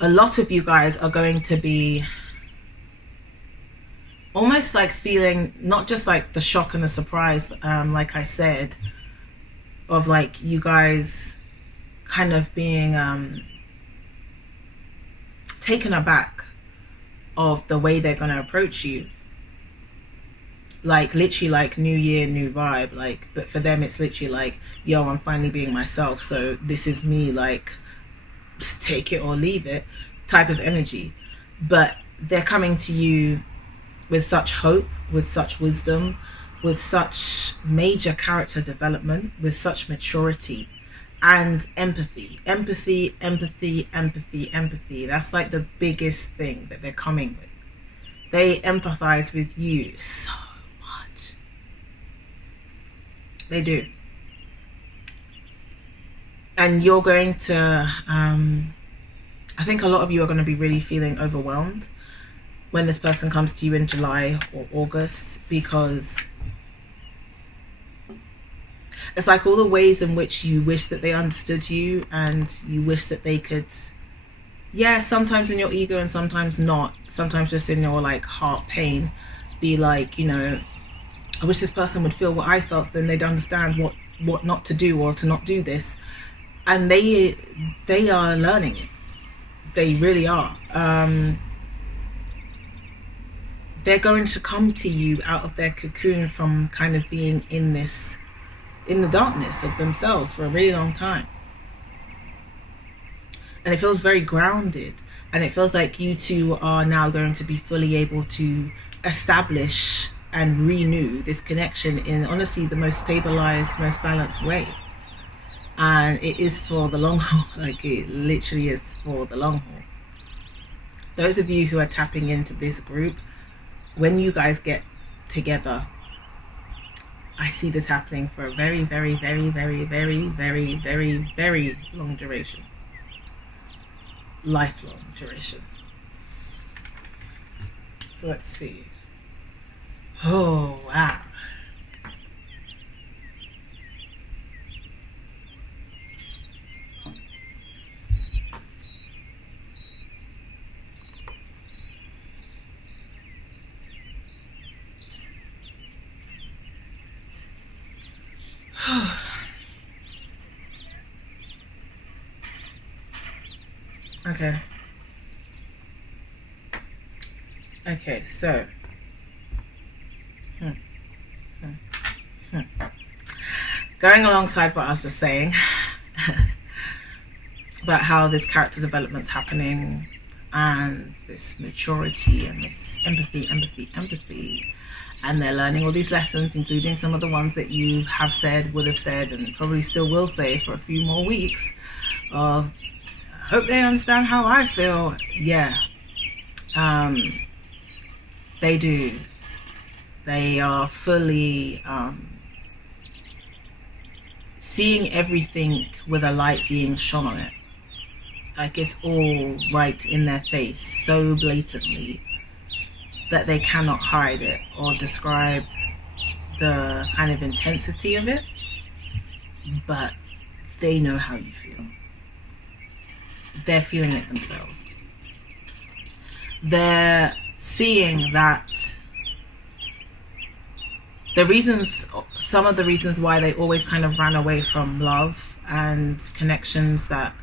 a lot of you guys are going to be almost like feeling not just like the shock and the surprise, like I said, of like you guys kind of being taken aback of the way they're going to approach you. Like literally like new year, new vibe, like, but for them it's literally like, yo, I'm finally being myself, so this is me, like take it or leave it type of energy. But they're coming to you with such hope, with such wisdom, with such major character development, with such maturity and empathy. Empathy. That's like the biggest thing that they're coming with. They empathize with you so much. They do. And you're going to, I think a lot of you are going to be really feeling overwhelmed when this person comes to you in July or August, because it's like all the ways in which you wish that they understood you, and you wish that they could, yeah, sometimes in your ego and sometimes not, sometimes just in your like heart pain, be like, you know, I wish this person would feel what I felt, so then they'd understand what not to do or to not do this. And they are learning it. They really are. They're going to come to you out of their cocoon from kind of being in the darkness of themselves for a really long time. And it feels very grounded. And it feels like you two are now going to be fully able to establish and renew this connection in honestly the most stabilized, most balanced way. And it is for the long haul. Like it literally is for the long haul. Those of you who are tapping into this group, when you guys get together, I see this happening for a very, very, very, very, very, very, very, very long duration. Lifelong duration. So let's see. Oh, wow. Okay, so going alongside what I was just saying about how this character development's happening, and this maturity and this empathy. And they're learning all these lessons, including some of the ones that you have said, would have said, and probably still will say for a few more weeks. Of, I hope they understand how I feel. Yeah, they do. They are fully seeing everything with a light being shone on it. Like it's all right in their face so blatantly that they cannot hide it or describe the kind of intensity of it, but they know how you feel. They're feeling it themselves. They're seeing that some of the reasons why they always kind of ran away from love and connections that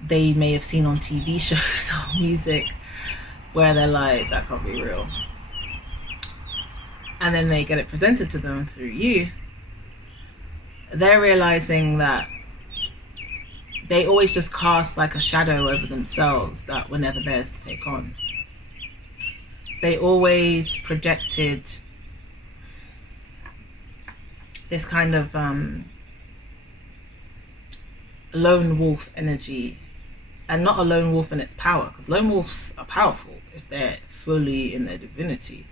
they may have seen on TV shows or music, where they're like, that can't be real. And then they get it presented to them through you. They're realizing that they always just cast like a shadow over themselves that were never theirs to take on. They always projected this kind of lone wolf energy. And not a lone wolf in its power, because lone wolves are powerful if they're fully in their divinity.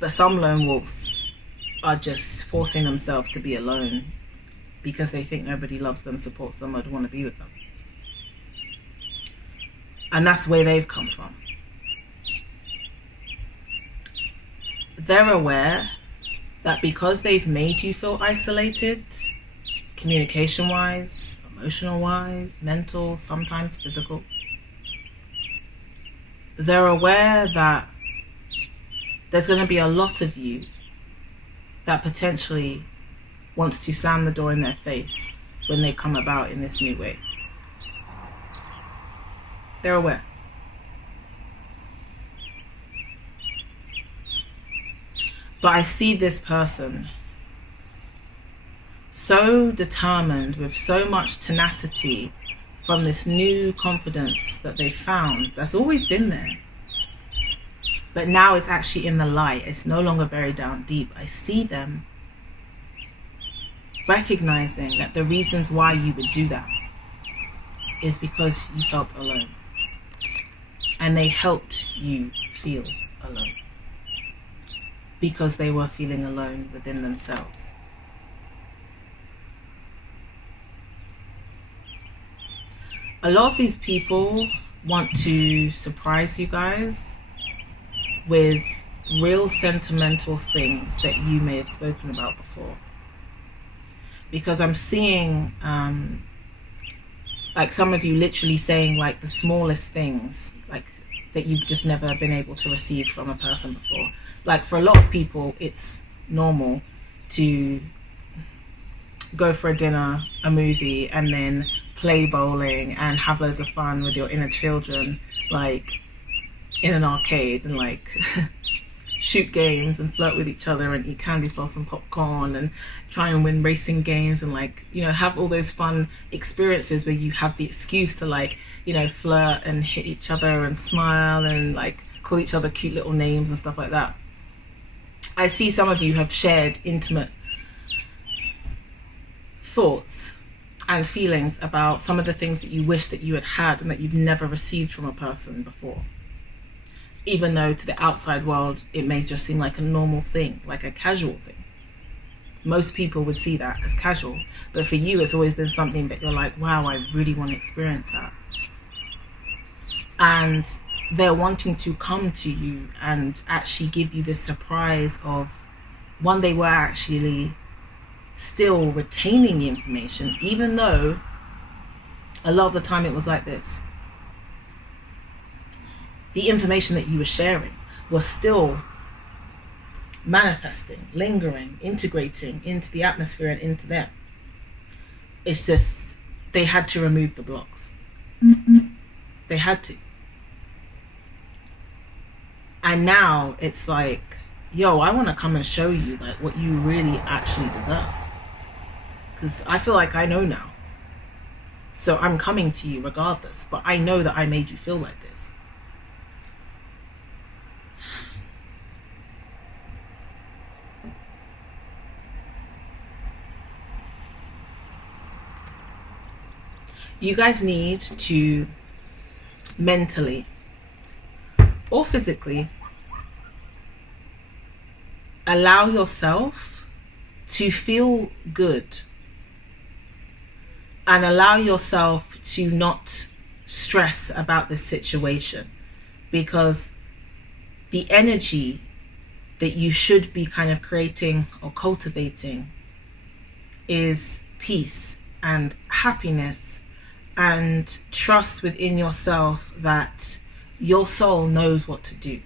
But some lone wolves are just forcing themselves to be alone because they think nobody loves them, supports them, or would want to be with them. And that's where they've come from. They're aware that because they've made you feel isolated, communication-wise, emotional-wise, mental, sometimes physical, they're aware that there's going to be a lot of you that potentially wants to slam the door in their face when they come about in this new way. They're aware. But I see this person so determined, with so much tenacity, from this new confidence that they found that's always been there, but now it's actually in the light. It's no longer buried down deep. I see them recognizing that the reasons why you would do that is because you felt alone, and they helped you feel alone because they were feeling alone within themselves. A lot of these people want to surprise you guys with real sentimental things that you may have spoken about before. Because I'm seeing like some of you literally saying like the smallest things, like that you've just never been able to receive from a person before. Like for a lot of people, it's normal to go for a dinner, a movie, and then play bowling and have loads of fun with your inner children, like in an arcade, and like shoot games and flirt with each other and eat candy floss and popcorn and try and win racing games, and like, you know, have all those fun experiences where you have the excuse to, like, you know, flirt and hit each other and smile and like call each other cute little names and stuff like that. I see some of you have shared intimate thoughts and feelings about some of the things that you wish that you had had and that you've never received from a person before. Even though to the outside world, it may just seem like a normal thing, like a casual thing. Most people would see that as casual, but for you, it's always been something that you're like, wow, I really want to experience that. And they're wanting to come to you and actually give you this surprise of, one, they were actually still retaining the information, even though a lot of the time it was like this. The information that you were sharing was still manifesting, lingering, integrating into the atmosphere and into them. It's just they had to remove the blocks. They had to. And now it's like, yo, I want to come and show you like what you really actually deserve. Because I feel like I know now. So I'm coming to you regardless, but I know that I made you feel like this. You guys need to mentally or physically allow yourself to feel good and allow yourself to not stress about this situation, because the energy that you should be kind of creating or cultivating is peace and happiness and trust within yourself that your soul knows what to do.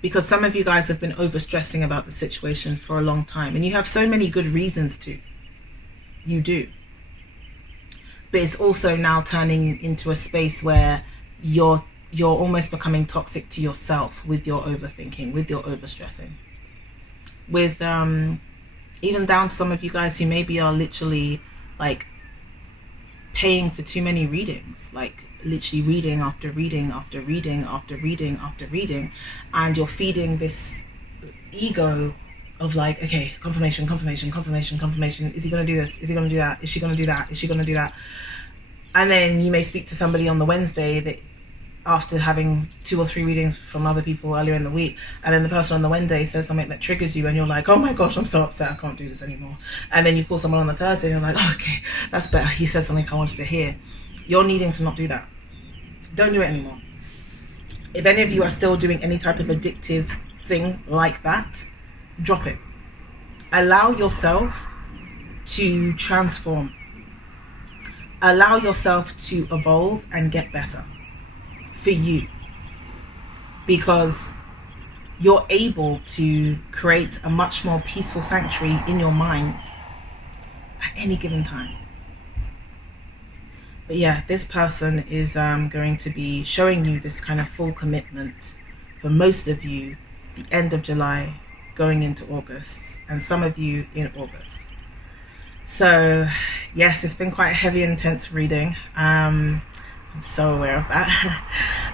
Because some of you guys have been overstressing about the situation for a long time, and you have so many good reasons to. You do. But it's also now turning into a space where you're almost becoming toxic to yourself with your overthinking, with your overstressing. With even down to some of you guys who maybe are literally like paying for too many readings, like literally reading after reading after reading after reading after reading, and you're feeding this ego of like, okay, confirmation, confirmation, confirmation, confirmation. Is he going to do this? Is he going to do that? Is she going to do that? Is she going to do that? And then you may speak to somebody on the Wednesday that after having 2 or 3 readings from other people earlier in the week, and then the person on the Wednesday says something that triggers you and you're like, oh my gosh, I'm so upset, I can't do this anymore. And then you call someone on the Thursday and you're like, oh, okay, that's better, he said something I wanted to hear. You're needing to not do that. Don't do it anymore. If any of you are still doing any type of addictive thing like that, drop it. Allow yourself to transform. Allow yourself to evolve and get better for you, because you're able to create a much more peaceful sanctuary in your mind at any given time. But yeah, this person is going to be showing you this kind of full commitment for most of you the end of July going into August, and some of you in August. So yes, it's been quite a heavy, intense reading. I'm so aware of that.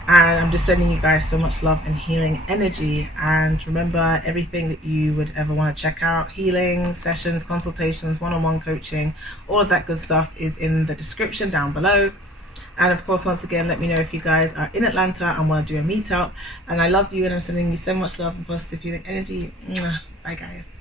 And I'm just sending you guys so much love and healing energy. And remember, everything that you would ever want to check out, healing sessions, consultations, one-on-one coaching, all of that good stuff is in the description down below. And of course, once again, let me know if you guys are in Atlanta and want to do a meetup. And I love you, and I'm sending you so much love and positive healing energy. Mwah. Bye guys.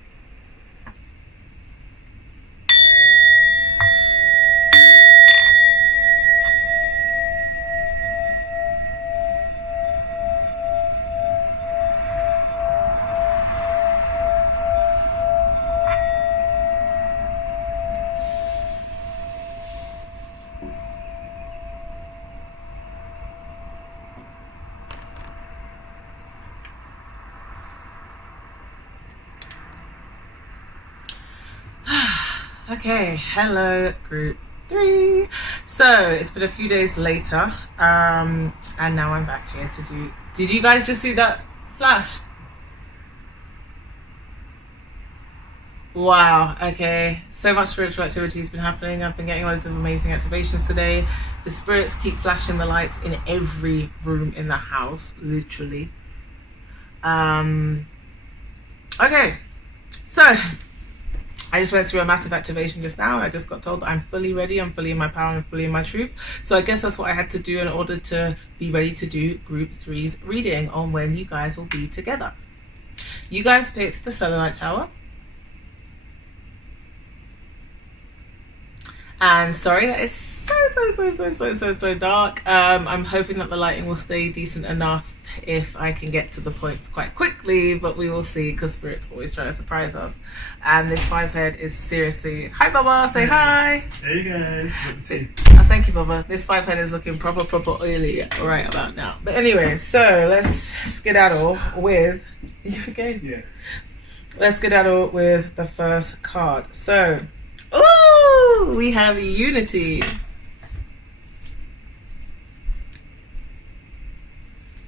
Okay, hello group 3. So it's been a few days later, and now I'm back here to do. Did you guys just see that flash? Wow, okay, so much spiritual activity has been happening. I've been getting loads of amazing activations today. The spirits keep flashing the lights in every room in the house, literally. Okay, so I just went through a massive activation just now. I just got told that I'm fully ready, I'm fully in my power, I'm fully in my truth. So I guess that's what I had to do in order to be ready to do group 3's reading on when you guys will be together. You guys picked the Selenite Tower. And sorry that it's so dark. I'm hoping that the lighting will stay decent enough if I can get to the points quite quickly, but we will see, because Spirit's always trying to surprise us. And this 5-head is seriously... Hi Baba, say hi! Hey guys! Thank you Baba. This 5-head is looking proper oily right about now. But anyway, so let's skedaddle with... You okay? Yeah. Let's skedaddle with the first card. So... Ooh! We have unity.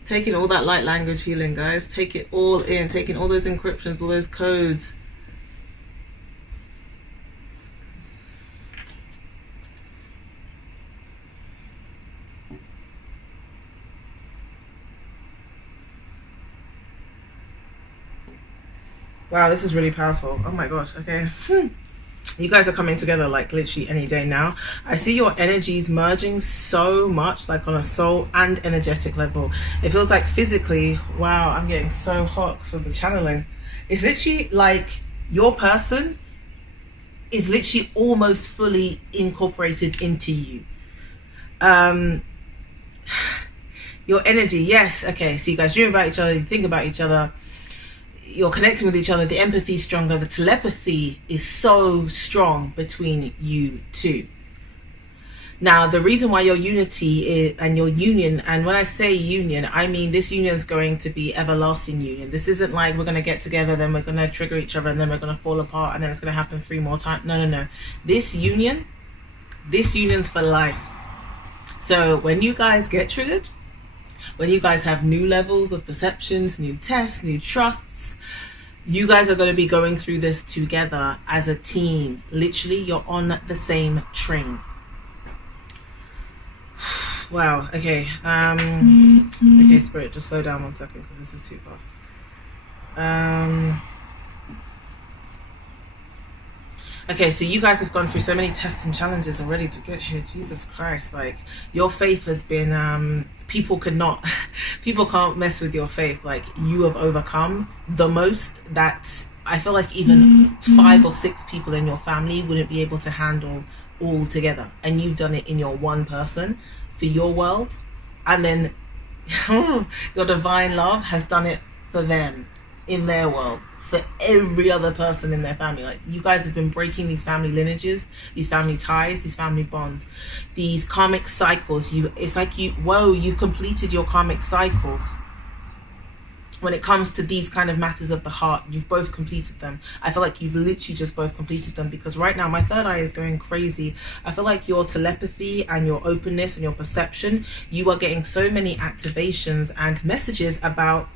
Taking all that light language healing, guys. Take it all in. Taking all those encryptions, all those codes. Wow, this is really powerful. Oh my gosh. Okay. You guys are coming together like literally any day now. I see your energies merging so much, like on a soul and energetic level. It feels like physically, wow, I'm getting so hot because of the channeling. It's literally like your person is literally almost fully incorporated into you. Your energy, yes. Okay, so you guys dream about each other, you think about each other, you're connecting with each other, the empathy is stronger, the telepathy is so strong between you two. Now, the reason why your unity is, and your union, and when I say union, I mean this union is going to be everlasting union. This isn't like we're going to get together, then we're going to trigger each other, and then we're going to fall apart, and then it's going to happen 3 more times. No. This union's for life. So when you guys get triggered, when you guys have new levels of perceptions, new tests, new trusts, you guys are going to be going through this together as a team. Literally, you're on the same train. Wow. Okay. Okay, Spirit, just slow down 1 second because this is too fast. Okay, so you guys have gone through so many tests and challenges already to get here. Jesus Christ, like your faith has been, people can't mess with your faith. Like you have overcome the most that I feel like even 5 or 6 people in your family wouldn't be able to handle all together. And you've done it in your one person for your world. And then your divine love has done it for them in their world, for every other person in their family. Like you guys have been breaking these family lineages, these family ties, these family bonds, these karmic cycles. It's like you've completed your karmic cycles. When it comes to these kind of matters of the heart, you've both completed them. I feel like you've literally just both completed them, because right now my third eye is going crazy. I feel like your telepathy and your openness and your perception, you are getting so many activations and messages about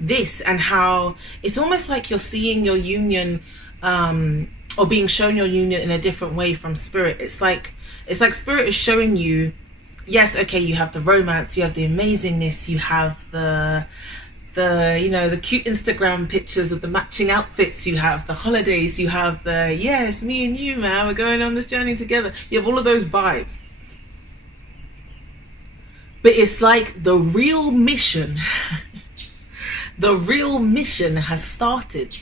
this, and how it's almost like you're seeing your union or being shown your union in a different way from Spirit. It's like Spirit is showing you, yes, okay, you have the romance, you have the amazingness, you have the cute Instagram pictures of the matching outfits, you have the holidays, you have the, yes, me and you, man, we're going on this journey together. You have all of those vibes. But it's like the real mission the real mission has started,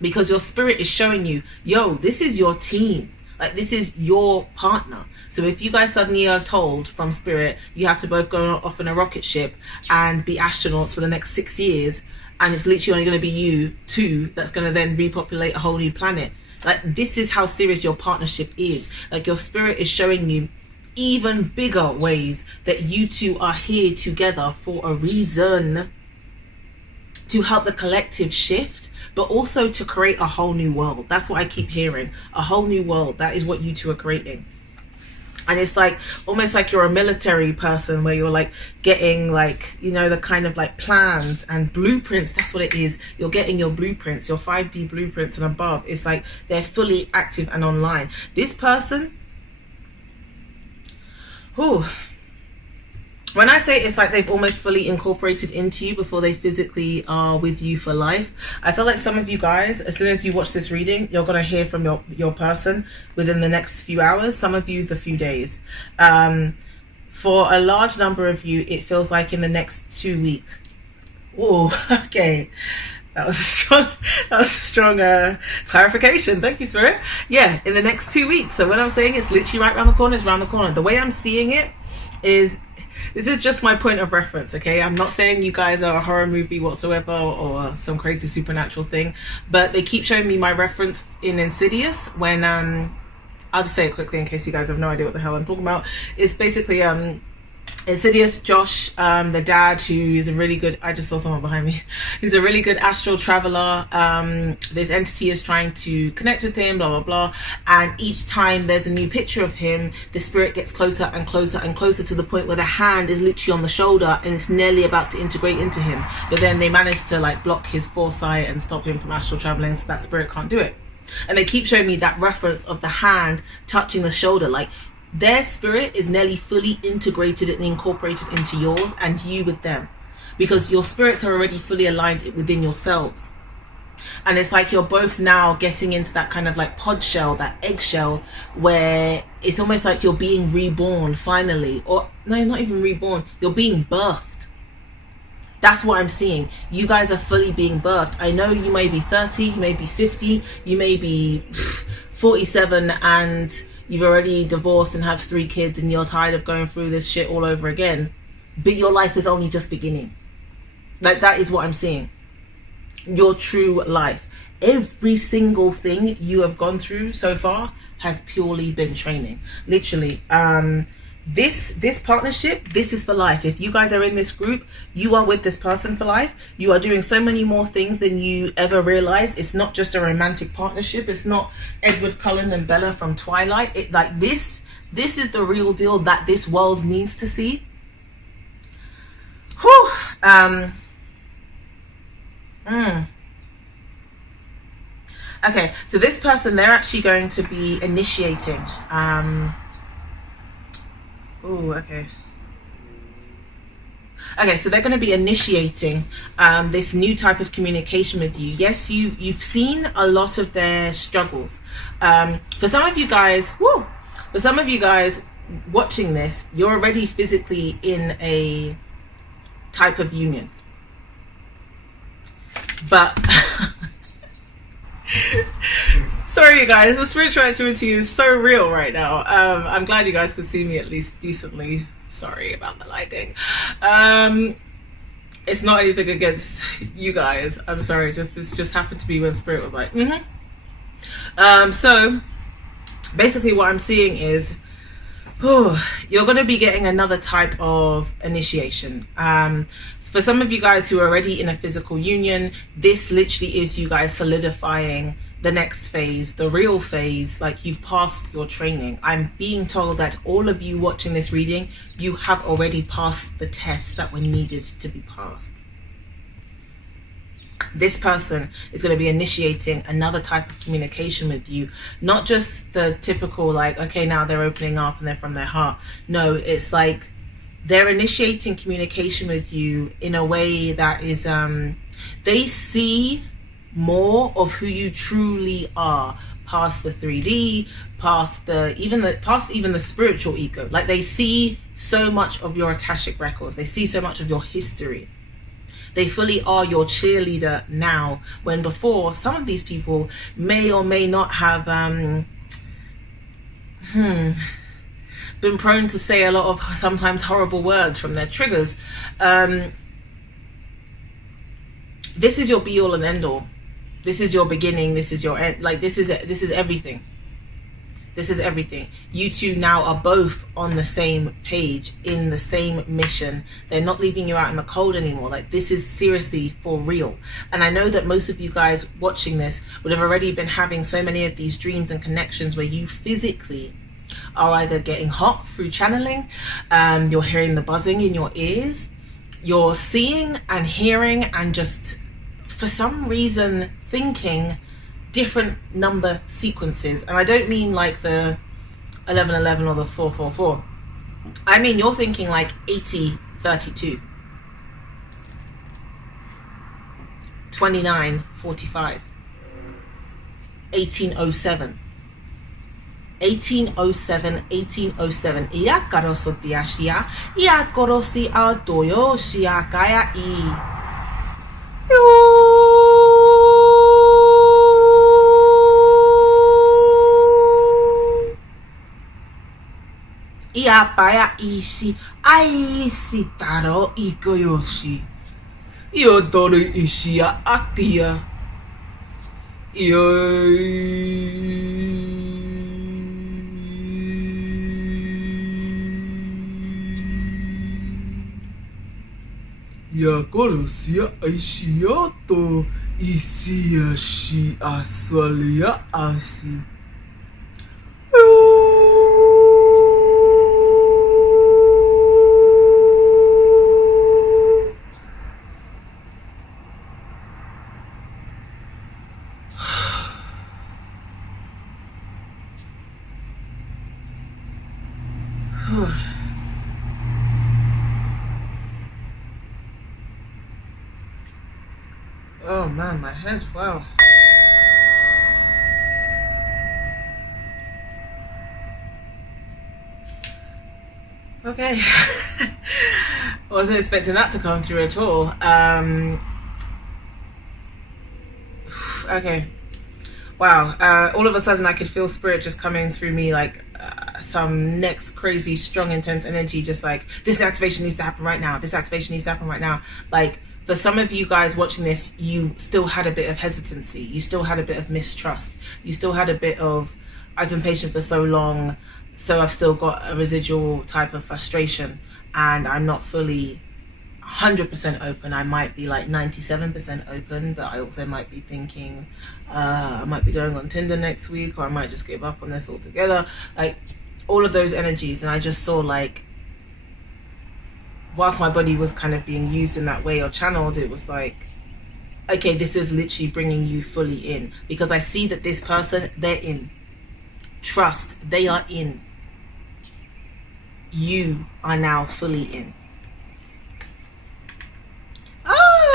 because your spirit is showing you, yo, this is your team, like this is your partner. So if you guys suddenly are told from Spirit you have to both go off in a rocket ship and be astronauts for the next 6 years, and it's literally only going to be you two that's going to then repopulate a whole new planet, like this is how serious your partnership is. Like your spirit is showing you even bigger ways that you two are here together for a reason, to help the collective shift, but also to create a whole new world. That's what I keep hearing, a whole new world. That is what you two are creating. And it's like almost like you're a military person, where you're like getting like, the kind of like plans and blueprints. That's what it is. You're getting your blueprints, your 5D blueprints and above. It's like they're fully active and online. This person, when I say it's like they've almost fully incorporated into you before they physically are with you for life, I feel like some of you guys, as soon as you watch this reading, you're going to hear from your person within the next few hours, some of you the few days. For a large number of you, it feels like in the next 2 weeks. Oh, okay. That was a strong clarification. Thank you, Spirit. Yeah, in the next 2 weeks. So when I'm saying it's literally right around the corner, it's around the corner. The way I'm seeing it is, this is just my point of reference, okay? I'm not saying you guys are a horror movie whatsoever or some crazy supernatural thing, but they keep showing me my reference in Insidious when, I'll just say it quickly in case you guys have no idea what the hell I'm talking about. It's basically, Insidious, Josh, the dad, who is a really good, I just saw someone behind me, he's a really good astral traveler. This entity is trying to connect with him, blah blah blah, and each time there's a new picture of him, the spirit gets closer and closer and closer, to the point where the hand is literally on the shoulder and it's nearly about to integrate into him, but then they manage to like block his foresight and stop him from astral traveling, so that spirit can't do it. And they keep showing me that reference of the hand touching the shoulder, like their spirit is nearly fully integrated and incorporated into yours, and you with them, because your spirits are already fully aligned within yourselves. And it's like you're both now getting into that kind of like pod shell, that eggshell, where it's almost like you're being reborn finally. Or no, not even reborn, you're being birthed. That's what I'm seeing. You guys are fully being birthed. I know you may be 30, you may be 50, you may be 47 and you've already divorced and have 3 kids and you're tired of going through this shit all over again. But your life is only just beginning. Like, that is what I'm seeing. Your true life. Every single thing you have gone through so far has purely been training. Literally. This partnership, this is for life. If you guys are in this group, you are with this person for life. You are doing so many more things than you ever realized. It's not just a romantic partnership. It's not Edward Cullen and Bella from Twilight. It like this is the real deal that this world needs to see. Whew. Okay, so this person, they're actually going to be initiating. Okay, so they're going to be initiating this new type of communication with you. Yes, you've seen a lot of their struggles. For some of you guys, watching this, you're already physically in a type of union. But sorry you guys, the spiritual activity is so real right now. I'm glad you guys can see me at least decently. Sorry about the lighting. It's not anything against you guys, I'm sorry, this just happened to be when spirit was like so basically what I'm seeing is you're going to be getting another type of initiation. For some of you guys who are already in a physical union, this literally is you guys solidifying the next phase, the real phase. Like, you've passed your training. I'm being told that all of you watching this reading, you have already passed the tests that were needed to be passed. This person is going to be initiating another type of communication with you. Not just the typical, like, okay, now they're opening up and they're from their heart. No, it's like they're initiating communication with you in a way that is, they see more of who you truly are, past the 3D, past even the spiritual ego. Like, they see so much of your Akashic records. They see so much of your history. They fully are your cheerleader now, when before some of these people may or may not have been prone to say a lot of sometimes horrible words from their triggers. This is your be all and end all. This is your beginning. This is your end. Like, this is everything. This is everything. You two now are both on the same page, in the same mission. They're not leaving you out in the cold anymore. Like, this is seriously for real. And I know that most of you guys watching this would have already been having so many of these dreams and connections where you physically are either getting hot through channeling, you're hearing the buzzing in your ears, you're seeing and hearing and just for some reason thinking different number sequences. And I don't mean like the 1111 or the 444. I mean you're thinking like 8032, 2945, 1807, 1807, 1807. Ia karoso tiashia, ia korosi al toyo shia kaya I. Ia paya ishi, ai sitaro ikoyoshi. Io dori ishia akia. Ya korosia aishiato isia shi aswalia asi. Oh Oh man, my head, wow. Okay. Wasn't expecting that to come through at all. Okay. Wow. All of a sudden I could feel spirit just coming through me, like some next crazy strong intense energy, just like this activation needs to happen right now, this activation needs to happen right now. Like for some of you guys watching this, you still had a bit of hesitancy, you still had a bit of mistrust, you still had a bit of, I've been patient for so long, so I've still got a residual type of frustration and I'm not fully 100% open. I might be like 97% open, but I also might be thinking I might be going on Tinder next week, or I might just give up on this altogether. Like all of those energies. And I just saw, like, whilst my body was kind of being used in that way or channeled, it was like, okay, this is literally bringing you fully in, because I see that this person, they're in. Trust, they are in. You are now fully in.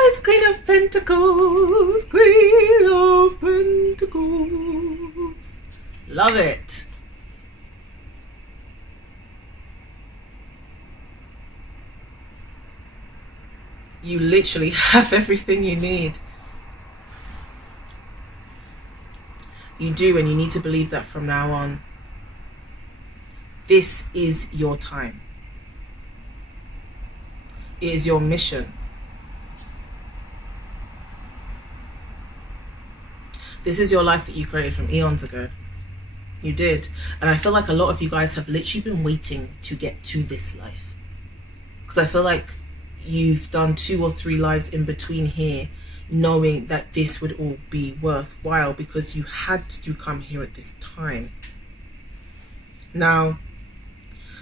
It's Queen of Pentacles, Queen of Pentacles. Love it. You literally have everything you need. You do, and you need to believe that from now on. This is your time. It is your mission. This is your life that you created from eons ago. You did. And I feel like a lot of you guys have literally been waiting to get to this life. Because I feel like you've done 2 or 3 lives in between here, knowing that this would all be worthwhile because you had to come here at this time. Now,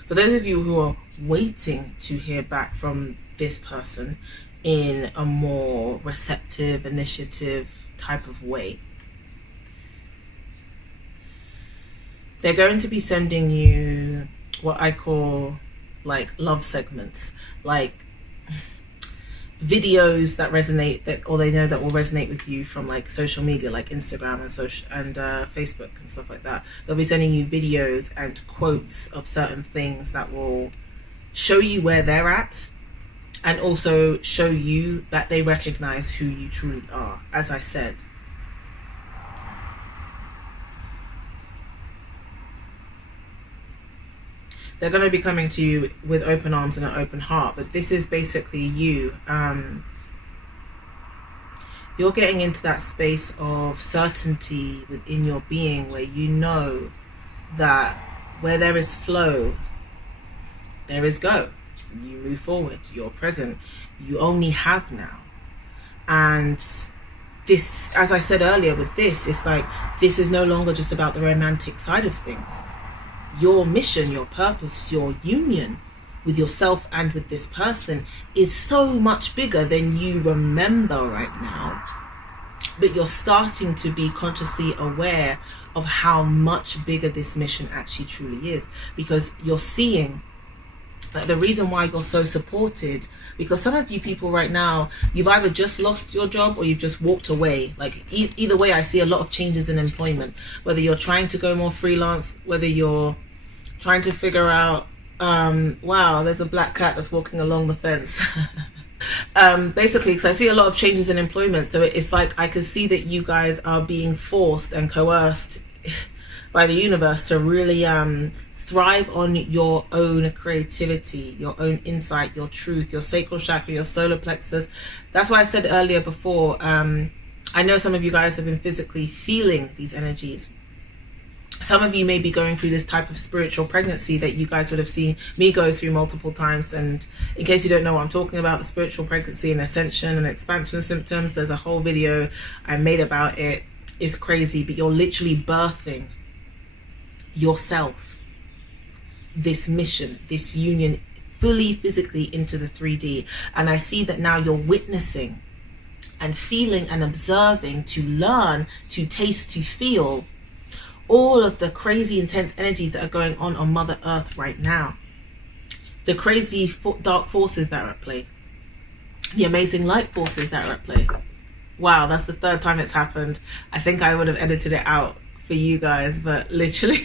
for those of you who are waiting to hear back from this person in a more receptive, initiative type of way, they're going to be sending you what I call like love segments, like videos that resonate, that, or they know that will resonate with you from like social media, like Instagram and Facebook and stuff like that. They'll be sending you videos and quotes of certain things that will show you where they're at, and also show you that they recognize who you truly are. As I said, they're going to be coming to you with open arms and an open heart, but this is basically you. You're getting into that space of certainty within your being, where you know that where there is flow, there is go. You move forward, you're present, you only have now. And this, as I said earlier with this, it's like, this is no longer just about the romantic side of things. Your mission, your purpose, your union with yourself and with this person is so much bigger than you remember right now. But you're starting to be consciously aware of how much bigger this mission actually truly is, because you're seeing that the reason why you're so supported, because some of you people right now, you've either just lost your job or you've just walked away. Like either way, I see a lot of changes in employment, whether you're trying to go more freelance, whether you're trying to figure out, wow, there's a black cat that's walking along the fence. Basically, because I see a lot of changes in employment. So it's like, I can see that you guys are being forced and coerced by the universe to really thrive on your own creativity, your own insight, your truth, your sacral chakra, your solar plexus. That's why I said earlier before, I know some of you guys have been physically feeling these energies. Some of you may be going through this type of spiritual pregnancy that you guys would have seen me go through multiple times. And in case you don't know what I'm talking about, the spiritual pregnancy and ascension and expansion symptoms, there's a whole video I made about it. It's crazy, but you're literally birthing yourself, this mission, this union, fully physically into the 3D. And I see that now you're witnessing and feeling and observing, to learn, to taste, to feel all of the crazy intense energies that are going on Mother Earth right now. The crazy dark forces that are at play, the amazing light forces that are at play. Wow, that's the third time it's happened. I think I would have edited it out for you guys, but literally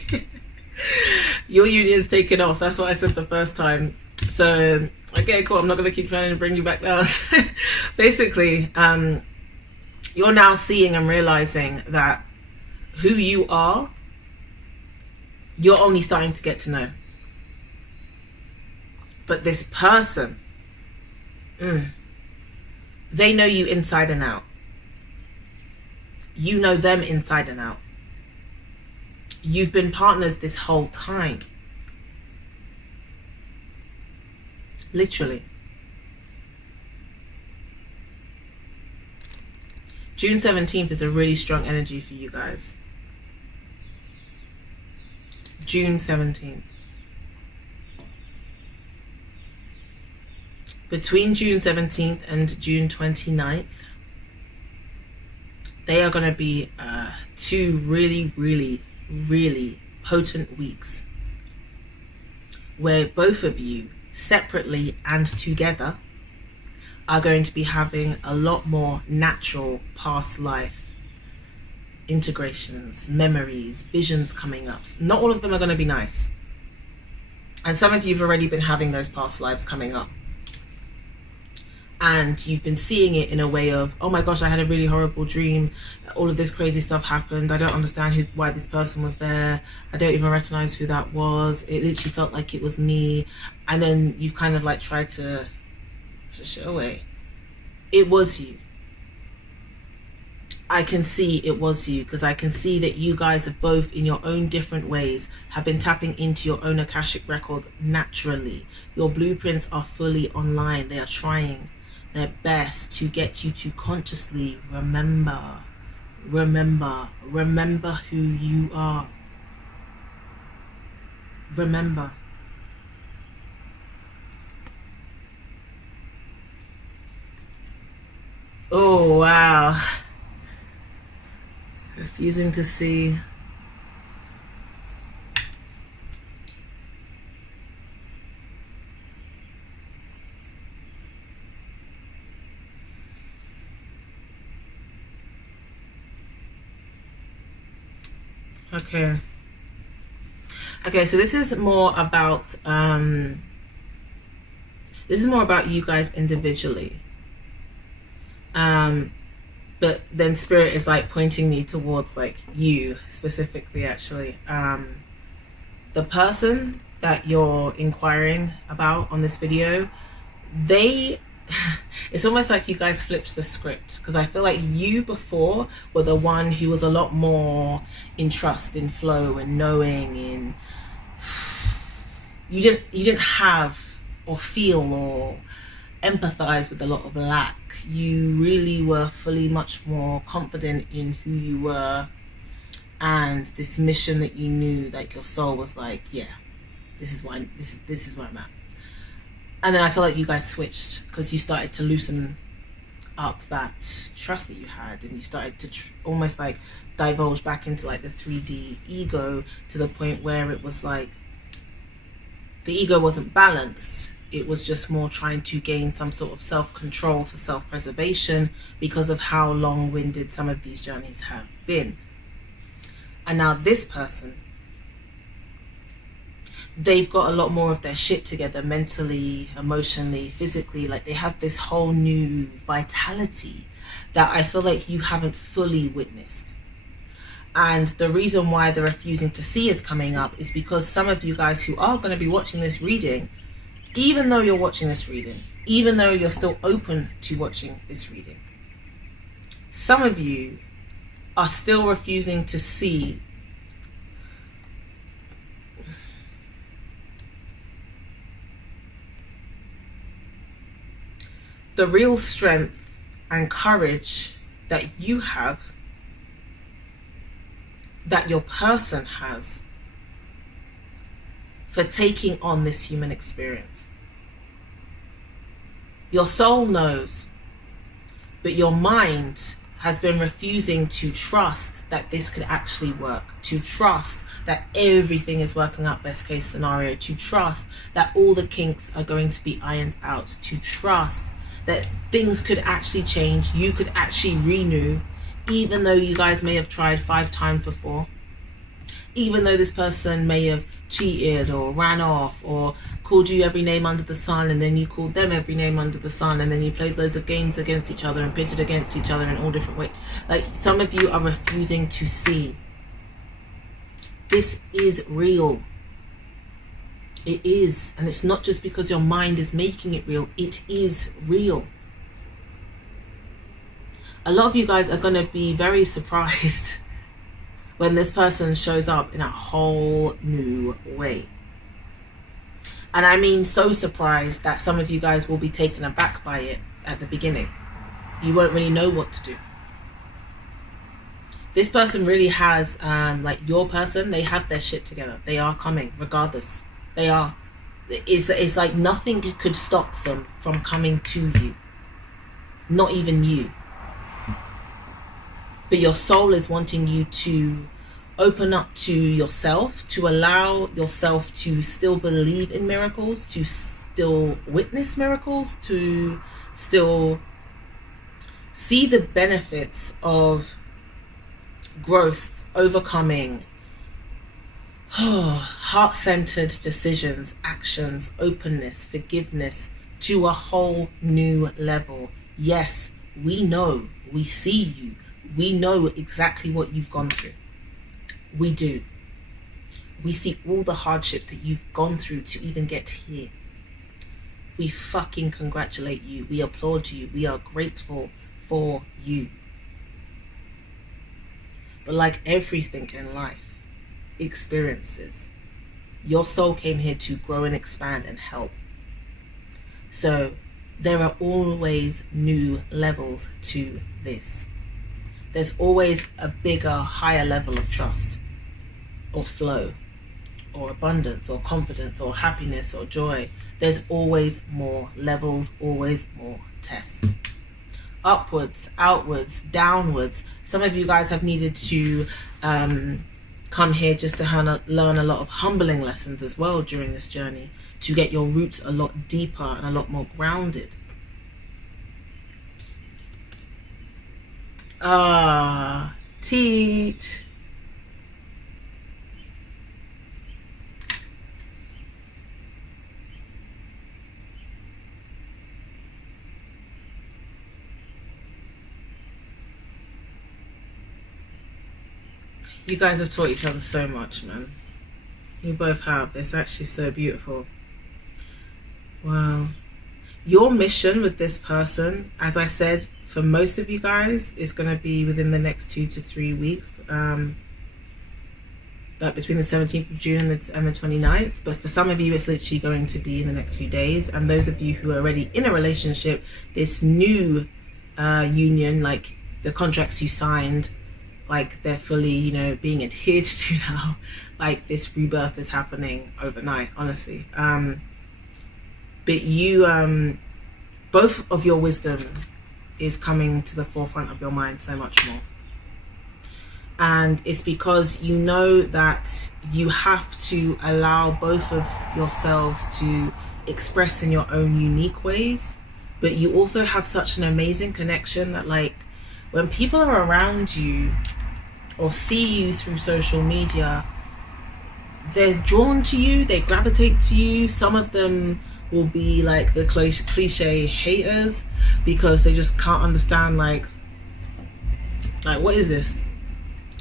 your union's taken off. That's what I said the first time. So okay, cool, I'm not going to keep trying to bring you back down. So, basically, you're now seeing and realizing that who you are, you're only starting to get to know. But this person, they know you inside and out. You know them inside and out. You've been partners this whole time. Literally. June 17th is a really strong energy for you guys. June 17th. Between June 17th and June 29th, they are going to be 2 really, really, really potent weeks where both of you, separately and together, are going to be having a lot more natural past life integrations, memories, visions coming up. Not all of them are going to be nice. And some of you have already been having those past lives coming up. And you've been seeing it in a way of, oh my gosh, I had a really horrible dream. All of this crazy stuff happened. I don't understand why this person was there. I don't even recognize who that was. It literally felt like it was me. And then you've kind of like tried to push it away. It was you. I can see it was you, because I can see that you guys have both, in your own different ways, have been tapping into your own Akashic records naturally. Your blueprints are fully online. They are trying their best to get you to consciously remember who you are. Remember. Oh, wow. Refusing to see. Okay, so this is more about you guys individually. But then spirit is like pointing me towards like you specifically, actually. The person that you're inquiring about on this video, it's almost like you guys flipped the script, because I feel like you before were the one who was a lot more in trust, in flow, and knowing, in you didn't have or feel or empathize with a lot of lack. You really were fully much more confident in who you were and this mission that you knew, like your soul was like, yeah, this is where I'm at. And then I feel like you guys switched, because you started to loosen up that trust that you had, and you started to almost like divulge back into like the 3D ego, to the point where it was like the ego wasn't balanced. It was just more trying to gain some sort of self-control for self-preservation, because of how long-winded some of these journeys have been. And now this person, they've got a lot more of their shit together, mentally, emotionally, physically. Like, they have this whole new vitality that I feel like you haven't fully witnessed. And the reason why the refusing to see is coming up is because some of you guys who are going to be watching this reading, even though you're watching this reading, even though you're still open to watching this reading, some of you are still refusing to see the real strength and courage that you have, that your person has, for taking on this human experience. Your soul knows, but your mind has been refusing to trust that this could actually work, to trust that everything is working out best case scenario, to trust that all the kinks are going to be ironed out, to trust that things could actually change. You could actually renew, even though you guys may have tried 5 times before. Even though this person may have cheated or ran off or called you every name under the sun, and then you called them every name under the sun, and then you played loads of games against each other and pitted against each other in all different ways. Like, some of you are refusing to see. This is real. It is. And it's not just because your mind is making it real. It is real. A lot of you guys are going to be very surprised when this person shows up in a whole new way. And I mean so surprised that some of you guys will be taken aback by it at the beginning. You won't really know what to do. This person really has, like your person, they have their shit together. They are coming regardless. They are. It's like nothing could stop them from coming to you. Not even you. But your soul is wanting you to open up to yourself, to allow yourself to still believe in miracles, to still witness miracles, to still see the benefits of growth, overcoming, heart-centered decisions, actions, openness, forgiveness to a whole new level. Yes, we know, we see you. We know exactly what you've gone through. We do. We see all the hardships that you've gone through to even get here. We fucking congratulate you. We applaud you. We are grateful for you. But like everything in life, experiences, your soul came here to grow and expand and help. So there are always new levels to this. There's always a bigger, higher level of trust or flow or abundance or confidence or happiness or joy. There's always more levels, always more tests. Upwards, outwards, downwards. Some of you guys have needed to come here just to learn a lot of humbling lessons as well during this journey, to get your roots a lot deeper and a lot more grounded. Teach. You guys have taught each other so much, man. You both have. It's actually so beautiful. Wow. Your mission with this person, as I said, for most of you guys, is going to be within the next 2 to 3 weeks. Like between the 17th of June and the 29th. But for some of you, it's literally going to be in the next few days. And those of you who are already in a relationship, this new union, like the contracts you signed, like they're fully, you know, being adhered to now. Like this rebirth is happening overnight, honestly. But you, both of your wisdom is coming to the forefront of your mind so much more. And it's because you know that you have to allow both of yourselves to express in your own unique ways. But you also have such an amazing connection that, like, when people are around you or see you through social media, they're drawn to you, they gravitate to you. Some of them will be like the cliche haters because they just can't understand, like what is this?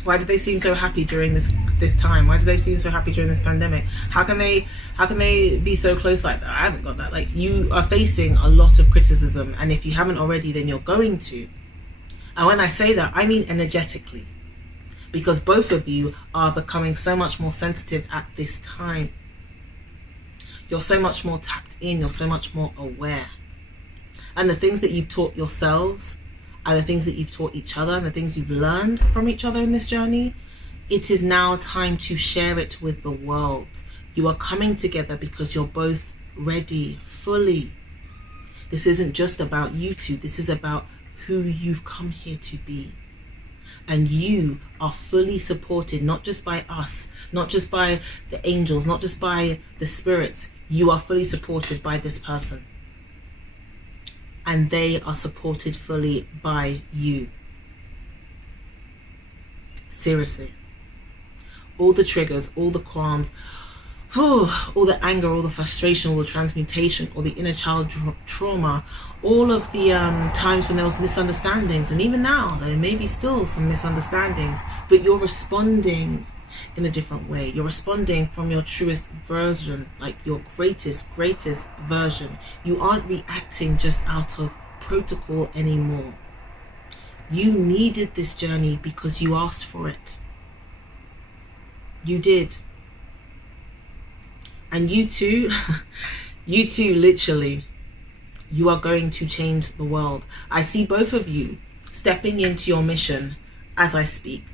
Why do they seem so happy during this time? Why do they seem so happy during this pandemic? How can they be so close like that? I haven't got that. Like, you are facing a lot of criticism, and if you haven't already, then you're going to. And when I say that, I mean energetically, because both of you are becoming so much more sensitive at this time. You're so much more tapped in, you're so much more aware. And the things that you've taught yourselves, and the things that you've taught each other, and the things you've learned from each other in this journey, it is now time to share it with the world. You are coming together because you're both ready fully. This isn't just about you two, this is about who you've come here to be. And you are fully supported, not just by us, not just by the angels, not just by the spirits. You are fully supported by this person. and they are supported fully by you. Seriously. All the triggers, all the qualms, all the anger, all the frustration, all the transmutation, all the inner child trauma, all of the times when there was misunderstandings, and even now there may be still some misunderstandings, but you're responding in a different way. You're responding from your truest version, like your greatest version. You aren't reacting just out of protocol anymore. You needed this journey because you asked for it. You did. And you too, literally, you are going to change the world. I see both of you stepping into your mission as I speak.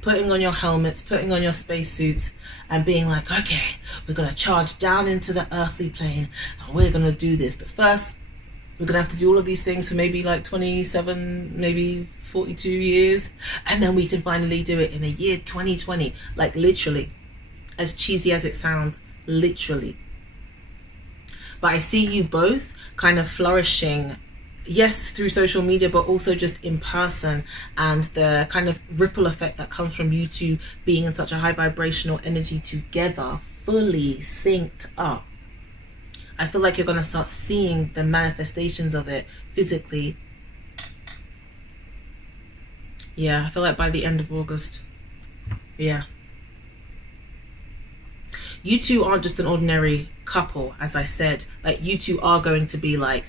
Putting on your helmets, putting on your spacesuits, and being like, okay, we're going to charge down into the earthly plane, and we're going to do this. But first, we're going to have to do all of these things for maybe like 27, maybe 42 years. And then we can finally do it in the year 2020. Like literally, as cheesy as it sounds, literally. But I see you both kind of flourishing, yes, through social media, but also just in person, and the kind of ripple effect that comes from you two being in such a high vibrational energy together, fully synced up. I feel like you're going to start seeing the manifestations of it physically. Yeah, I feel like by the end of August. Yeah. You two aren't just an ordinary couple, as I said. Like, you two are going to be like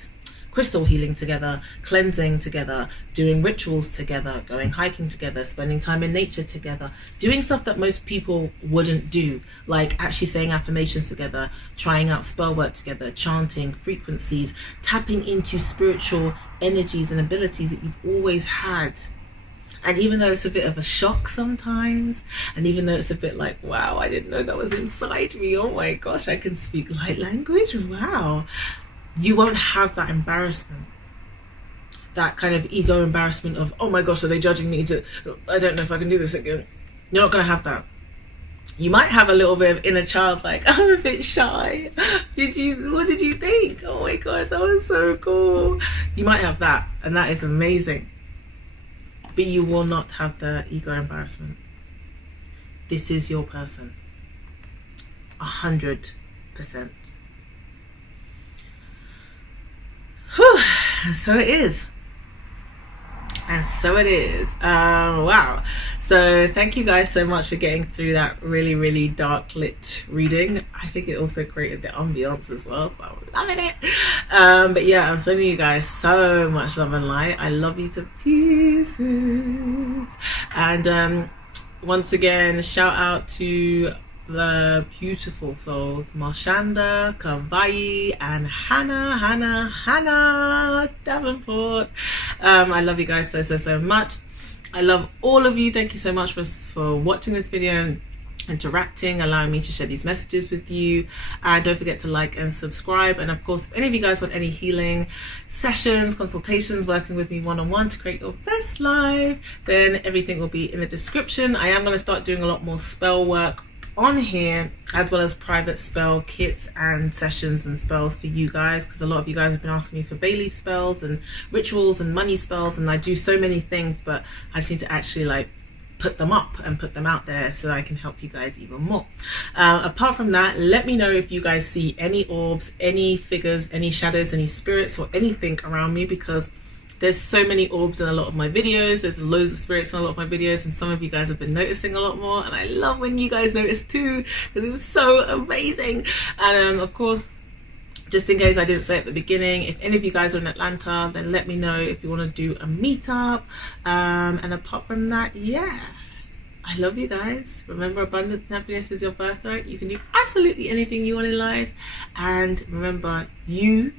crystal healing together, cleansing together, doing rituals together, going hiking together, spending time in nature together, doing stuff that most people wouldn't do, like actually saying affirmations together, trying out spell work together, chanting frequencies, tapping into spiritual energies and abilities that you've always had. And even though it's a bit of a shock sometimes, and even though it's a bit like, wow, I didn't know that was inside me, oh my gosh, I can speak light language, wow, you won't have that embarrassment, that kind of ego embarrassment of, oh my gosh, are they judging me? I don't know if I can do this again. You're not going to have that. You might have a little bit of inner child, like, I'm a bit shy. What did you think? Oh my gosh, that was so cool. You might have that, and that is amazing. But you will not have the ego embarrassment. This is your person. 100%. Whew. And so it is. And so it is. Wow. So thank you guys so much for getting through that really, really dark lit reading. I think it also created the ambiance as well, so I'm loving it. But yeah, I'm sending you guys so much love and light. I love you to pieces. And once again, shout out to the beautiful souls, Marshanda, Kavai, and Hannah Davenport. I love you guys so much. I love all of you. Thank you so much for watching this video and interacting, allowing me to share these messages with you. And don't forget to like and subscribe. And of course, if any of you guys want any healing sessions, consultations, working with me one-on-one to create your best life, then everything will be in the description. I am going to start doing a lot more spell work on here, as well as private spell kits and sessions and spells for you guys, because a lot of you guys have been asking me for bay leaf spells and rituals and money spells, and I do so many things, but I just need to actually like put them up and put them out there so that I can help you guys even more. Apart from that, let me know if you guys see any orbs, any figures, any shadows, any spirits, or anything around me, because there's so many orbs in a lot of my videos. There's loads of spirits in a lot of my videos, and some of you guys have been noticing a lot more, and I love when you guys notice too, because it's so amazing. And of course, just in case I didn't say at the beginning, if any of you guys are in Atlanta, then let me know if you want to do a meetup. And apart from that, yeah, I love you guys. Remember, abundance and happiness is your birthright. You can do absolutely anything you want in life, and remember, you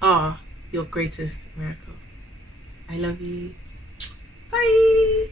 are your greatest miracle. I love you. Bye.